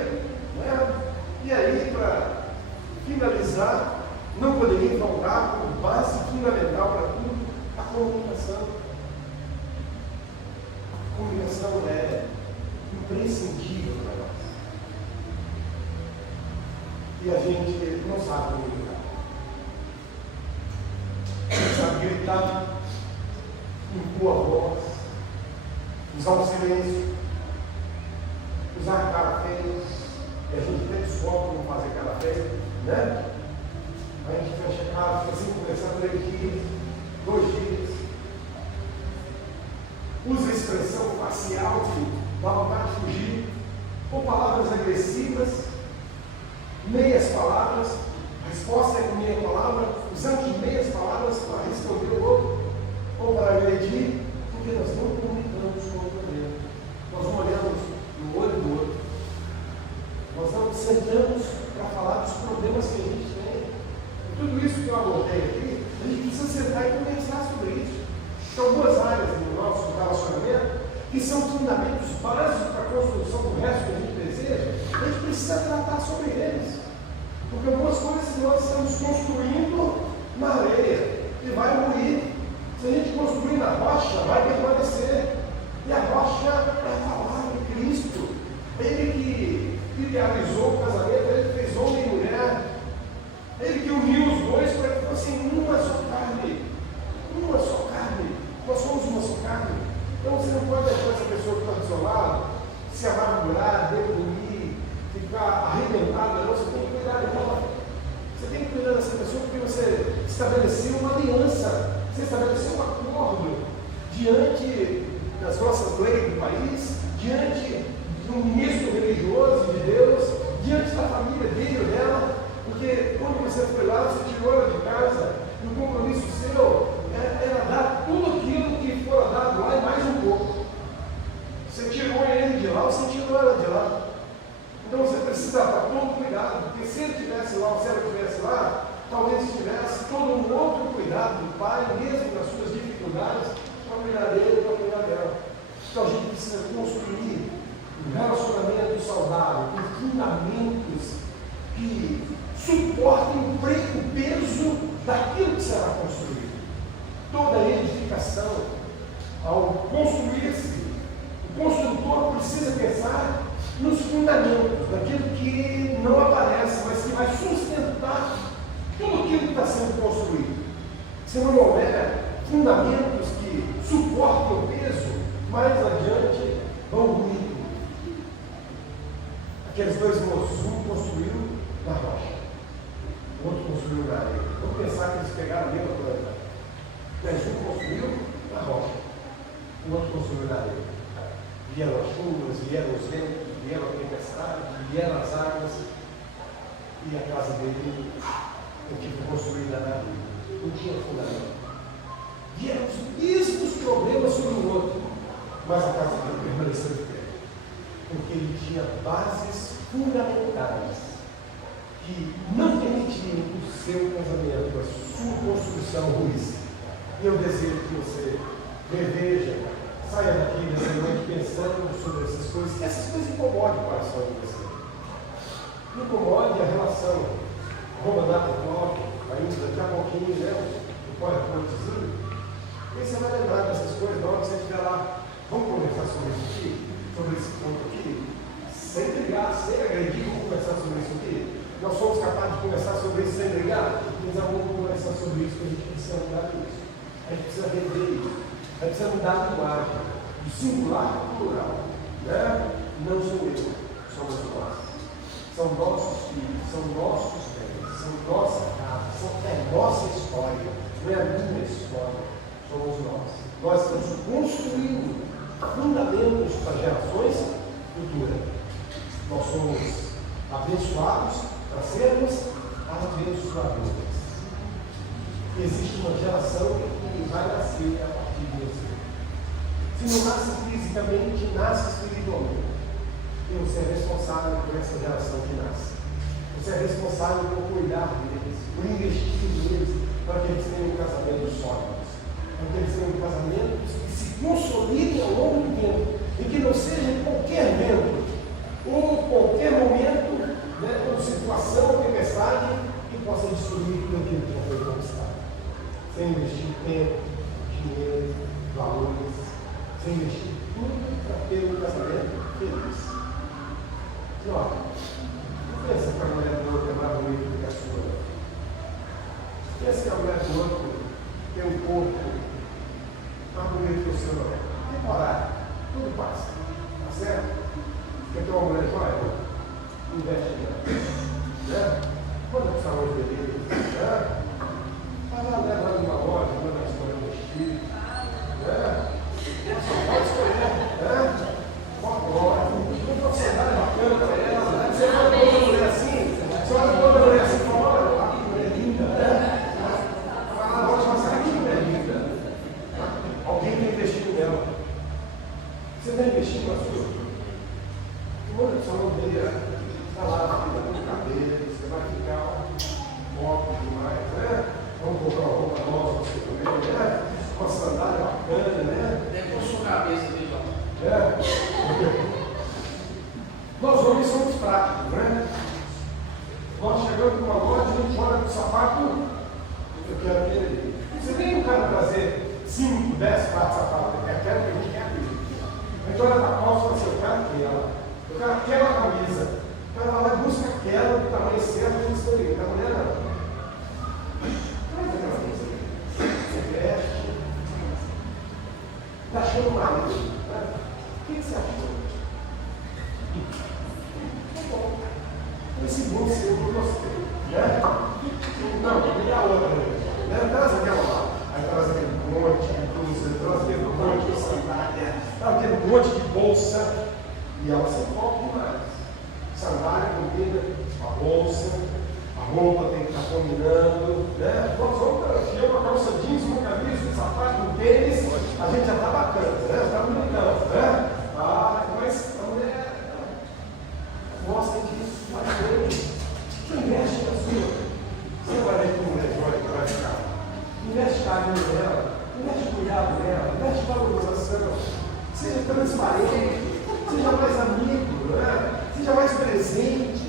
né? E aí, para finalizar, não poderia faltar como base fundamental para tudo a comunicação. A comunicação é imprescindível para nós. E a gente não sabe comunicar. Não sabe gritar, impor a voz, usar o silêncio, usar cara feia. E a gente tem descobre como fazer cara feia, né? A gente fecha a cara, fica assim conversando 3 dias, 2 dias. Usa a expressão facial de dá vontade de fugir, ou palavras agressivas, meias palavras. A resposta é com meia palavra, usando de meias palavras para responder o outro, ou para agredir, porque nós não comunicamos com o outro. Nós não olhamos no olho do outro. Nós não sentamos para falar dos problemas que a gente tem. E tudo isso que eu abordei aqui, a gente precisa sentar e conversar sobre isso. São 2 áreas do nosso relacionamento que são fundamentos básicos para a construção do resto que a gente deseja. A gente precisa tratar sobre eles. Porque algumas coisas nós estamos construindo na areia e vai ruir. Se a gente construir na rocha, vai permanecer. E a rocha é a palavra de Cristo. Ele que idealizou o casamento, ele que fez homem e mulher, ele que uniu os dois para que fossem uma só carne. Uma só carne. Nós somos uma só carne. Então você não pode deixar essa pessoa que está do seu lado se amargurar, deprimir, ficar arrebentada. Não, você tem que cuidar dela. Você tem que cuidar dessa pessoa porque você estabeleceu uma aliança, você estabeleceu um acordo diante das nossas leis do país, diante do ministro religioso de Deus, diante da família dele ou dela, porque quando você foi lá, você tirou ela de casa, e o compromisso seu era dar tudo aquilo que for dado lá e mais um pouco. Você tirou ele de lá, você tirou ela de lá. Então você precisa estar todo cuidado, porque se ele estivesse lá ou se ela estivesse lá, talvez tivesse todo um outro cuidado do pai, mesmo nas suas dificuldades. mais para cuidar dele e para cuidar dela. Então a gente precisa construir um relacionamento saudável, com fundamentos que suportem o peso daquilo que será construído. Toda edificação, ao construir-se, o construtor precisa pensar nos fundamentos, daquilo que não aparece, mas que vai sustentar tudo aquilo que está sendo construído. Se não houver fundamentos que suportem o peso, mais adiante vão ruir. Aqueles dois moços, um construiu na rocha, o outro construiu na areia. Vamos pensar que eles pegaram a mesma coisa. Mas um construiu na rocha, o outro construiu na areia. Vieram as chuvas, vieram os ventos, vieram a tempestade, vieram as águas, e a casa dele, o que foi construída na areia, não tinha fundamento. Vieram os mesmos problemas sobre o outro, mas a casa dele permaneceu de pé, porque ele tinha bases fundamentais que não permitiam que o seu casamento, a sua construção ruísse. E eu desejo que você reveja, saia daqui nessa noite pensando sobre essas coisas, que essas coisas incomodem o coração de você. Incomode a relação. Vou mandar para o blog, ainda daqui a pouquinho, né? O PowerPointzinho. E você vai lembrar dessas coisas na hora que você estiver lá. Vamos conversar sobre isso aqui? Sobre esse ponto aqui? Sem brigar, sem agredir, vamos conversar sobre isso aqui? Nós somos capazes de conversar sobre isso sem brigar? Mas vamos conversar sobre isso, porque a gente precisa mudar isso. A gente precisa rever isso. A gente precisa mudar a linguagem. Do singular para o plural. Né? Não sou eu, somos nós. São nossos filhos, são nossos bens, são nossa casa, é nossa história, não é a minha história, somos nós. Nós estamos construindo fundamentos para gerações futuras. Nós somos abençoados para sermos abençoadores. Existe uma geração que vai nascer a partir de você. Se não nasce fisicamente, nasce espiritualmente. E você é responsável por essa geração que nasce. Você é responsável por cuidar deles, por investir neles, para que eles tenham casamentos sólidos, para que eles tenham casamentos que se consolidem ao longo do tempo, e que não seja em qualquer vento, ou qualquer momento, né, ou situação, ou tempestade, que possa destruir tudo aquilo que já foi conquistado. Sem investir tempo, dinheiro, valores, sem investir tudo para ter um casamento feliz. E olha, não pensa que a mulher do outro é mais bonita do que a sua. Pensa que a mulher do outro tem um corpo mais bonito que o seu. Temporário, tudo passa. Tá certo? Quer ter uma mulher joia? Investe nela. Né? Manda para o salão de beleza. Né? Vai lá, leva ela numa loja, manda escolher um vestido. Né? Pode escolher. Né? Agora, um profissional bacana para ela. Você olha para outra mulher assim, você olha para outra mulher assim e fala: olha, que mulher linda, né? Fala, pode passar, que mulher linda. Alguém está investindo nela. Você está investindo na sua? Olha o salão dele, está lá, no cabelo, você vai ficar óbvio demais, né? Vamos comprar uma roupa nova para você também, né? Uma sandália bacana, né? Deve puxar a cabeça dele, ó. Nós homens somos práticos, né? Nós chegamos numa loja e a gente olha para o sapato, eu quero aquele ali. Você tem um cara trazer 5, 10 pares de sapato, eu quero que a gente quer aquele. A gente olha para a calça e fala assim: eu quero aquela. Eu quero aquela camisa. O cara vai lá e busca aquela do tamanho certo, a gente escolhe. A mulher não. Traz aquela camisa aí. Você veste. Está achando o marido? O que você achou? Tá bom. Esse bom seu eu gostei. Né? Não, me dá outra. Né? Traz aquela lá. Aí traz aquele monte de blusa, traz aquele monte de sandália, traz aquele monte de bolsa. E ela se envolve demais. Sandália combina a bolsa, a roupa tem que estar combinando. Né? Nós vamos para uma calça jeans, uma camisa, um sapato, um tênis, a gente já está bacana, né? Está bonitão, né? Mas a mulher gosta disso, mas você investe na sua. Você vai ver como mulher joia que vai ficar. Investe carinho nela, investe cuidado nela. seja transparente, seja mais amigo, né? Seja mais presente.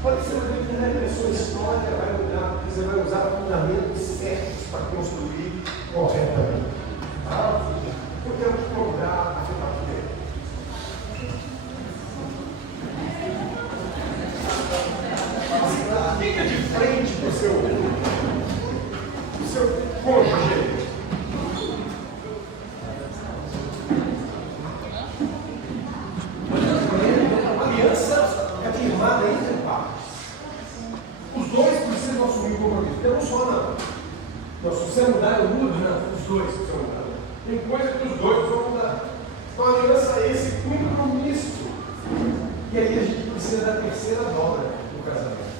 Pode ser que a sua história vai mudar, porque você vai usar fundamentos certos para construir corretamente. Tá? Porque eu vou mudar a sua vida. Fica de frente para o seu cônjuge. A aliança é firmada entre partes. Os dois precisam assumir o compromisso. Eu não sou, não. Não, se você mudar, eu mudo, não. Os dois precisam mudar. Tem coisa que os dois precisam mudar. Então a aliança é esse compromisso. E aí a gente precisa da terceira dobra do casamento.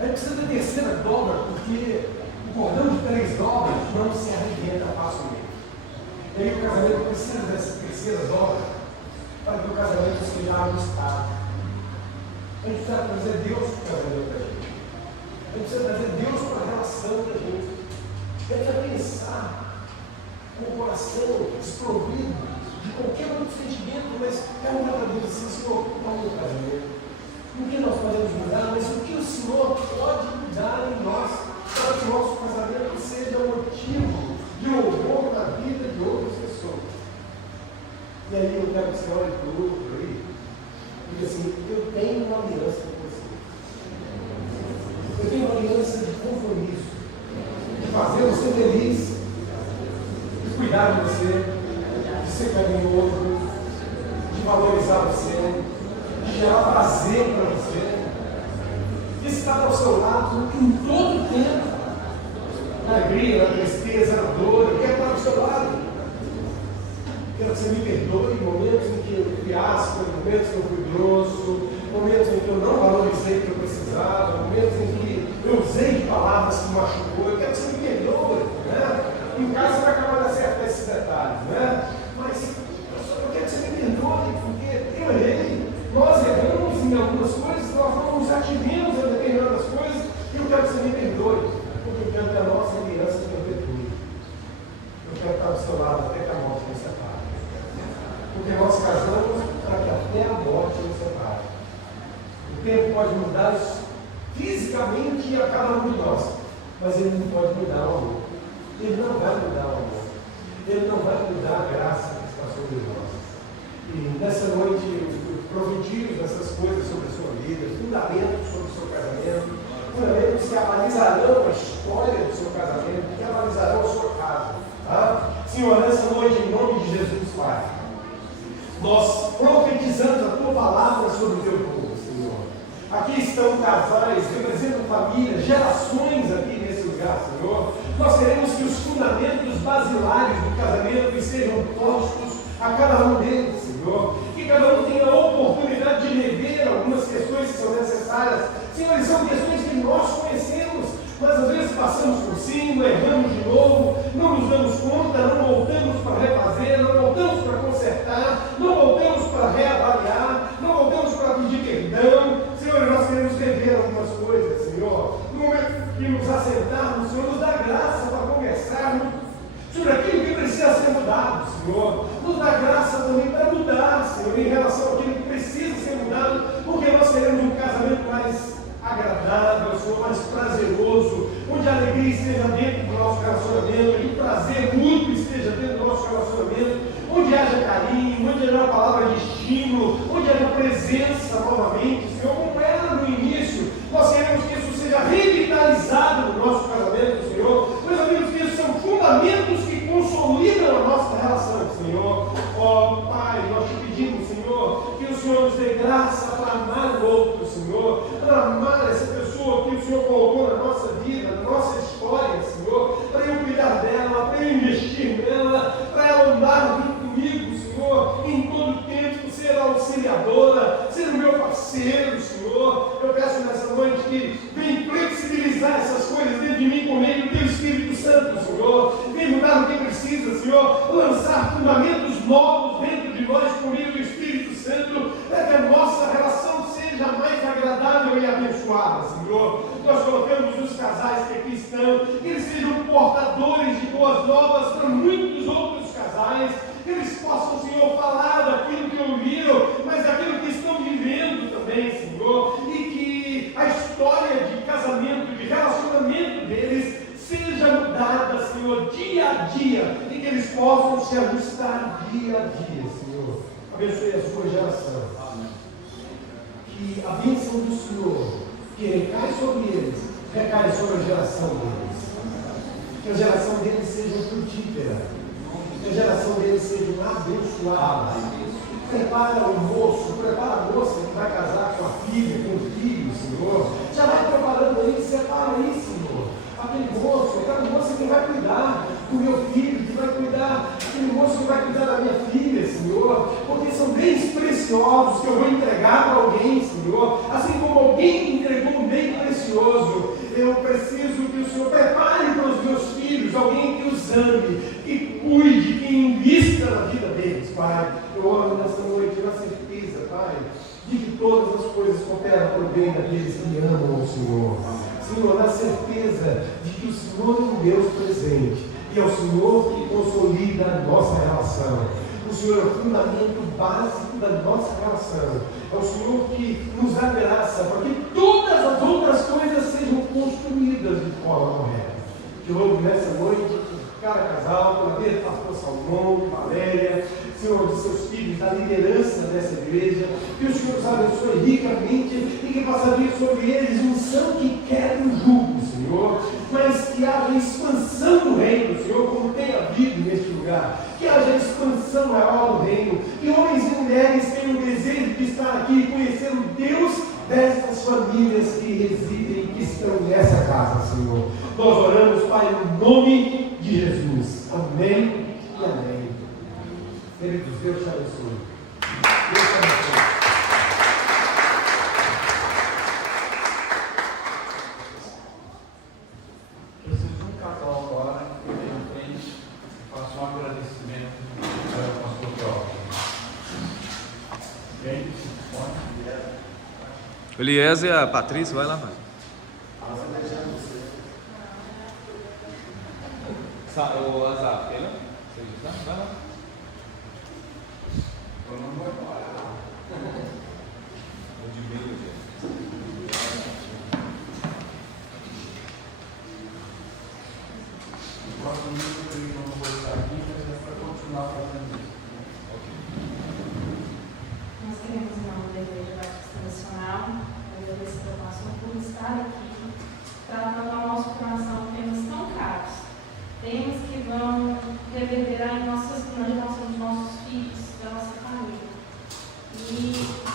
A gente precisa da terceira dobra, porque o cordão de 3 dobras não se arrebenta facilmente. E aí o casamento precisa dessa terceira dobra para que o casamento seja ajustado. A gente precisa trazer Deus para o casamento da gente. A gente precisa trazer Deus para a relação da gente. A gente precisa pensar com o coração desprovido de qualquer outro sentimento, mas perguntar para Deus assim: Senhor, qual é o meu casamento? O que nós podemos mudar, mas o que o Senhor pode mudar em nós para que o nosso casamento seja motivo de louvor na vida de outras pessoas. E aí eu quero que você olhe para o outro aí e diga assim: eu tenho uma aliança com você. Eu tenho uma aliança de compromisso, de fazer você feliz, de cuidar de você, de ser carinhoso, de valorizar você, de gerar prazer para você, de estar ao seu lado em todo o tempo, na alegria, na tristeza, na dor. Eu quero estar ao seu lado. Quero que você me perdoe em momentos em que eu fui áspero, momentos em que eu fui grosso, momentos em que eu não valorizei o que eu precisava, momentos em que eu usei de palavras que me machucou. Eu quero que você me perdoe, né? Em casa vai acabar de acertar esses detalhes, né? Mas eu quero que você me perdoe, porque eu errei. Nós erramos em algumas coisas, nós não nos ativemos em determinadas coisas, e eu quero que você me perdoe, porque eu quero que a nossa aliança se perpetue. Eu quero estar ao seu lado até que a morte nos separe. Porque nós casamos para que até a morte nos separe. O tempo pode mudar fisicamente a cada um de nós, mas ele não pode mudar o amor. Ele não vai mudar o amor. Ele não vai mudar a graça que está sobre nós. E nessa noite eu profetizo essas coisas sobre a sua vida, fundamentos sobre o seu casamento, fundamentos que avalizarão a história do seu casamento, que avalizarão a sua casa. Tá? Senhor, nessa noite, em nome de Jesus, Pai, nós profetizamos a tua palavra sobre o teu povo, Senhor. Aqui estão casais, representam famílias, gerações aqui nesse lugar, Senhor. Nós queremos que os fundamentos basilares do casamento estejam postos a cada um deles, Senhor. Que cada um tenha a oportunidade de rever algumas questões que são necessárias. Senhor, são questões que nós conhecemos, mas às vezes passamos por cima, erramos de novo, não nos damos conta, não voltamos para refazer, não voltamos para consertar, não voltamos para reavaliar, não voltamos para pedir perdão. Senhor, nós queremos rever algumas coisas, Senhor. No momento que nos assentarmos, Senhor, nos dá graça para conversarmos sobre aquilo que precisa ser mudado, Senhor. Nos dá graça também para mudar, Senhor, em relação àquilo que precisa ser mudado, porque nós queremos um casamento mais agradável, Senhor, mais prazeroso, onde a alegria esteja dentro do nosso relacionamento, e o prazer mútuo esteja dentro do nosso relacionamento, onde haja carinho, onde haja uma palavra de estímulo, onde haja presença novamente, Senhor, como era no início. Nós queremos que isso seja revitalizado no nosso casamento, Senhor. Meus amigos, que isso são fundamentos que consolidam a nossa relação, Senhor. Ó Pai, nós te pedimos, Senhor, que o Senhor nos dê graça para amar o outro, Senhor, para amar essa pessoa que o Senhor colocou na nossa vida, na nossa história, Senhor, para eu cuidar dela, para eu investir nela, para ela andar junto comigo, Senhor, em todo tempo, ser auxiliadora, ser o meu parceiro, Senhor. Eu peço nessa noite que venha flexibilizar essas coisas dentro de mim por meio do teu Espírito Santo, Senhor. Vem mudar o que precisa, Senhor, lançar fundamentos novos dentro de nós por meio do Espírito Santo, para que a nossa relação seja mais agradável e abençoada, Senhor. Nós colocamos os casais que aqui estão, que eles sejam portadores de boas novas para muitos outros casais, que eles possam dia e que eles possam se ajustar dia a dia, Senhor. Abençoe a sua geração. Que a bênção do Senhor, que recai sobre eles, recai sobre a geração deles. Que a geração deles seja frutífera. Que a geração deles seja abençoada. Prepara o moço, prepara a moça que vai casar com a filha, com o filho, Senhor. Já vai preparando aí, separa aí, Senhor. Aquele moço, aquela moça que vai cuidar do meu filho, que vai cuidar, aquele moço que vai cuidar da minha filha, Senhor. Porque são bens preciosos que eu vou entregar para alguém, Senhor. Assim como alguém entregou um bem precioso, eu preciso que o Senhor prepare para os meus filhos alguém que os ame, que cuide, que invista na vida deles, Pai. Eu oro nesta noite na certeza, Pai, de que todas as coisas cooperam para o bem daqueles que amam o Senhor. Senhor, na certeza de que o Senhor é um Deus presente e é o Senhor que consolida a nossa relação. O Senhor é o fundamento básico da nossa relação. É o Senhor que nos dá graça para que todas as outras coisas sejam construídas de forma correta. Que eu nessa noite, cada casal, pela vida do pastor Salmão, Valéria, Senhor, de seus filhos, da liderança dessa igreja, que o Senhor os abençoe ricamente e que possa vir sobre eles unção que quebra o jugo, Senhor, mas que haja expansão do reino, Senhor, como tem havido neste lugar, que haja expansão maior do reino, que homens e mulheres tenham o desejo de estar aqui e conhecer o Deus destas famílias que residem, que estão nessa casa, Senhor. Nós oramos, Pai, no nome de Jesus. Amém e amém. Queridos, Deus te abençoe. Deus te abençoe. Preciso de um casal agora que vem à frente e faça um agradecimento ao pastor Cláudio. Quem? O Eliezer e a Patrícia, vai lá, pai. O Azar, quer lá? Vai lá. Eu não vou embora. O de meio, O próximo vídeo eu não vou estar aqui, mas é para continuar fazendo isso. Nós queremos, em nome da Igreja Batista Nacional, agradecer ao pastor por estar aqui, tratando ao nosso coração temas tão caros, temas que vão reverberar em nossos filhos, da nossa família. E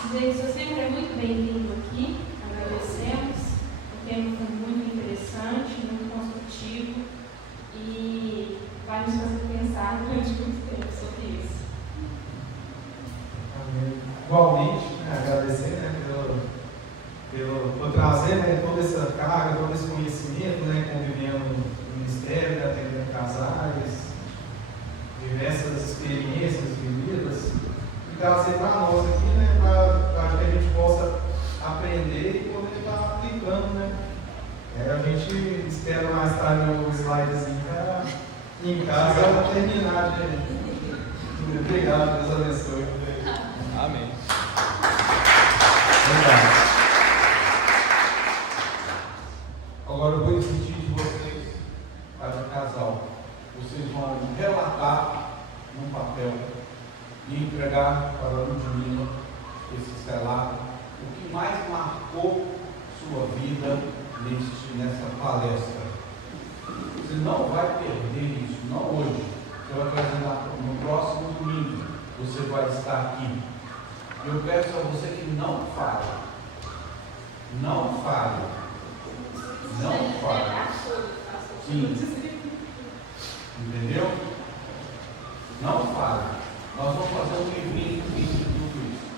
dizer que o Senhor é muito bem-vindo aqui, agradecemos, o tema foi muito interessante, muito construtivo e vai nos fazer pensar durante muito tempo sobre isso. Igualmente, agradecer por trazer toda essa carga, todo esse conhecimento, convivendo no ministério, atendendo casais, diversas experiências vividas, e trazer para nós aqui, para que a gente possa aprender e poder estar aplicando. A gente espera mais tarde o slidezinho para em casa terminar de. Obrigado, Deus abençoe. Amém. Agora eu vou exigir de vocês, para o casal, vocês vão relatar num papel e entregar para a Ludmila esse relato, o que mais marcou sua vida nessa palestra. Você não vai perder isso, não hoje. Você vai fazer no próximo domingo. Você vai estar aqui. Eu peço a você que não fale. Não fale. Não fale. Sim. Entendeu? Não fale. Nós vamos fazer um livrinho de tudo isso.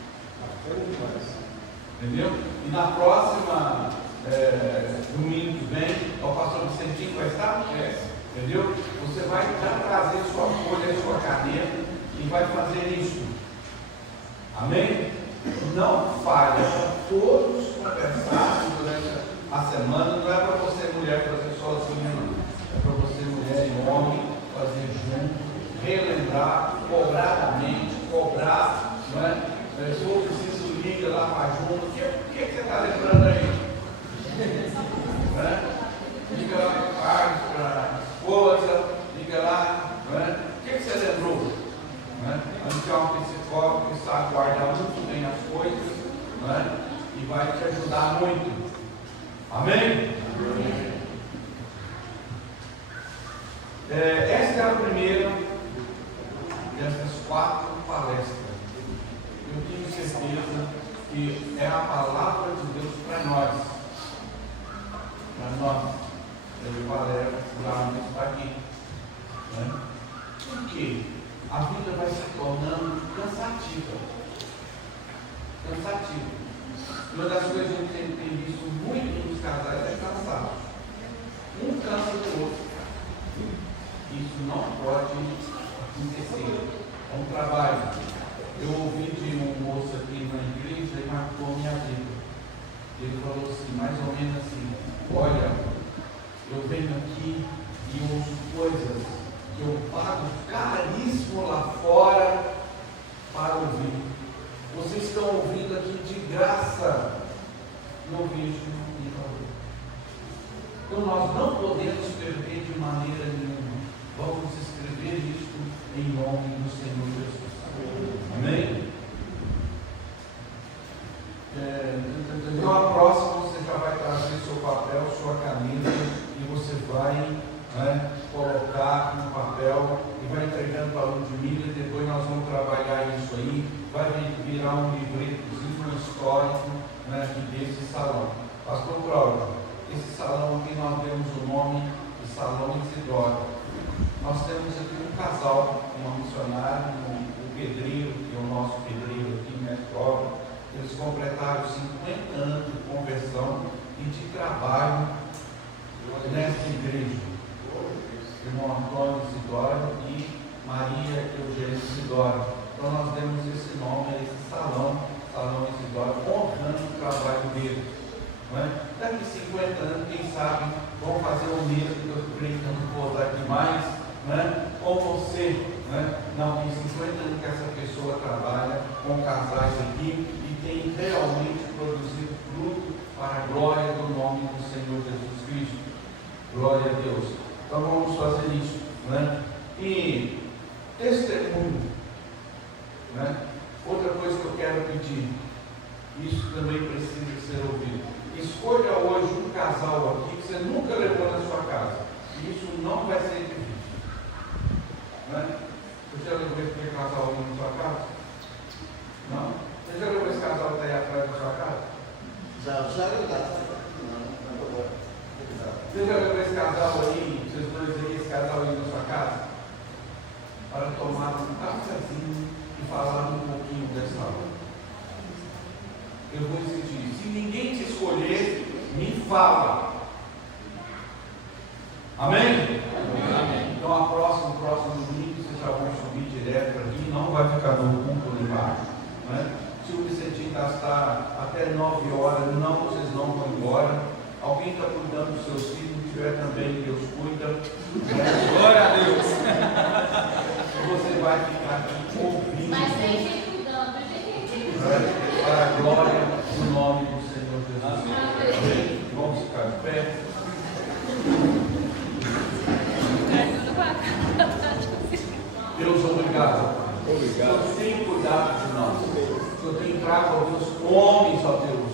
Entendeu? E na próxima domingo que vem, o pastor Vicentinho vai estar? Entendeu? Você vai já trazer sua folha, sua caneta e vai fazer isso. Amém? Não falhe, todos conversarem durante a semana. Não é para você, mulher, fazer sozinha, não. É para você, mulher e homem, fazer junto, relembrar, cobrar a mente, cobrar, não é? Se for preciso, liga lá para junto. O que você está lembrando aí? Liga lá para a pai, para a esposa, liga lá, não é? quê? A vida vai se tornando cansativa. Uma das coisas que a gente tem visto muito nos casais é cansar. Um cansa do outro. Isso não pode acontecer. É um trabalho. Eu ouvi de um moço aqui na igreja e marcou minha vida. Ele falou assim, mais ou menos assim: olha, eu venho aqui e ouço coisas que eu pago caríssimo lá fora para ouvir. Vocês estão ouvindo aqui de graça. Não vejo ninguém falar. Então nós não podemos perder de maneira nenhuma. Vamos escrever isto em nome do Senhor Jesus. Amém? Então a próxima você já vai trazer seu papel, sua caneta e você vai colocar no papel e vai entregando para a Ludmila. Depois nós vamos trabalhar isso aí. Vai virar um livretozinho histórico aqui desse salão. Pastor Cláudio, esse salão aqui nós temos o nome de Salão Isidoro. Nós temos aqui um casal, uma missionária, o pedreiro, que é o nosso pedreiro aqui, mestre obra. Eles completaram 50 anos de conversão e de trabalho nessa igreja. Irmão Antônio Isidoro e Maria Eugênia Isidoro. Então nós demos esse nome a esse salão Isidoro, honrando o trabalho deles. Daqui 50 anos, quem sabe, vão fazer o mesmo, que eu creio que eu não vou dar demais, com você. Não, tem 50 anos que essa pessoa trabalha com casais aqui e tem realmente produzido fruto para a glória do nome do Senhor Jesus Cristo. Glória a Deus. Então vamos fazer isso. E testemunho. Outra coisa que eu quero pedir, isso também precisa ser ouvido. Escolha hoje um casal aqui que você nunca levou na sua casa. Isso não vai ser difícil. Você já levou esse casal aí na sua casa? Não? Você já levou esse casal que está aí atrás da sua casa? Já levou. Você já levou esse casal aí, vocês dois aí, esse casal aí na sua casa? Para tomar um cafezinho e falar um pouquinho dessa hora. Eu vou insistir. Se ninguém te escolher, me fala. Amém? Amém. Então a próximo domingo vocês já vão subir direto aqui, não vai ficar no culto ali embaixo. Se o Vicentinho gastar até 9 horas, vocês não vão embora. Alguém está cuidando dos seus filhos, se tiver também, Deus cuida. Glória a Deus. Você vai ficar aqui ouvindo. Mas tem gente cuidando, Para a glória do nome do Senhor Jesus. Amém? Vamos ficar de pé. Deus, obrigado. Obrigado. Tem cuidado de nós. O Senhor tem trago, ó Deus, homens, ó Deus.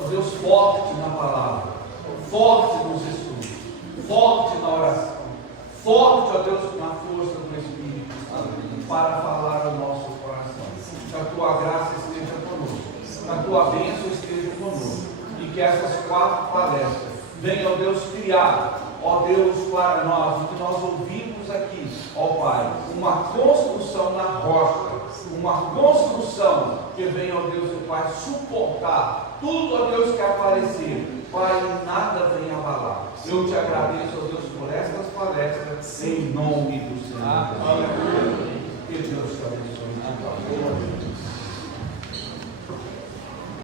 Ó Deus, forte na palavra, forte nos estudos, forte na oração, forte, ó Deus, na força do Espírito Santo, para falar ao nosso coração. Que a tua graça esteja conosco, que a tua bênção esteja conosco, e que essas 4 palestras venham, ó Deus, criar, ó Deus, para nós, o que nós ouvimos aqui, ó Pai, uma construção na rocha, uma construção que venha, ó Deus, ó Pai, suportar tudo, ó Deus, que aparecer. Pai, nada venha abalar. Eu te agradeço, ó Deus, por estas palestras, em nome do Senhor.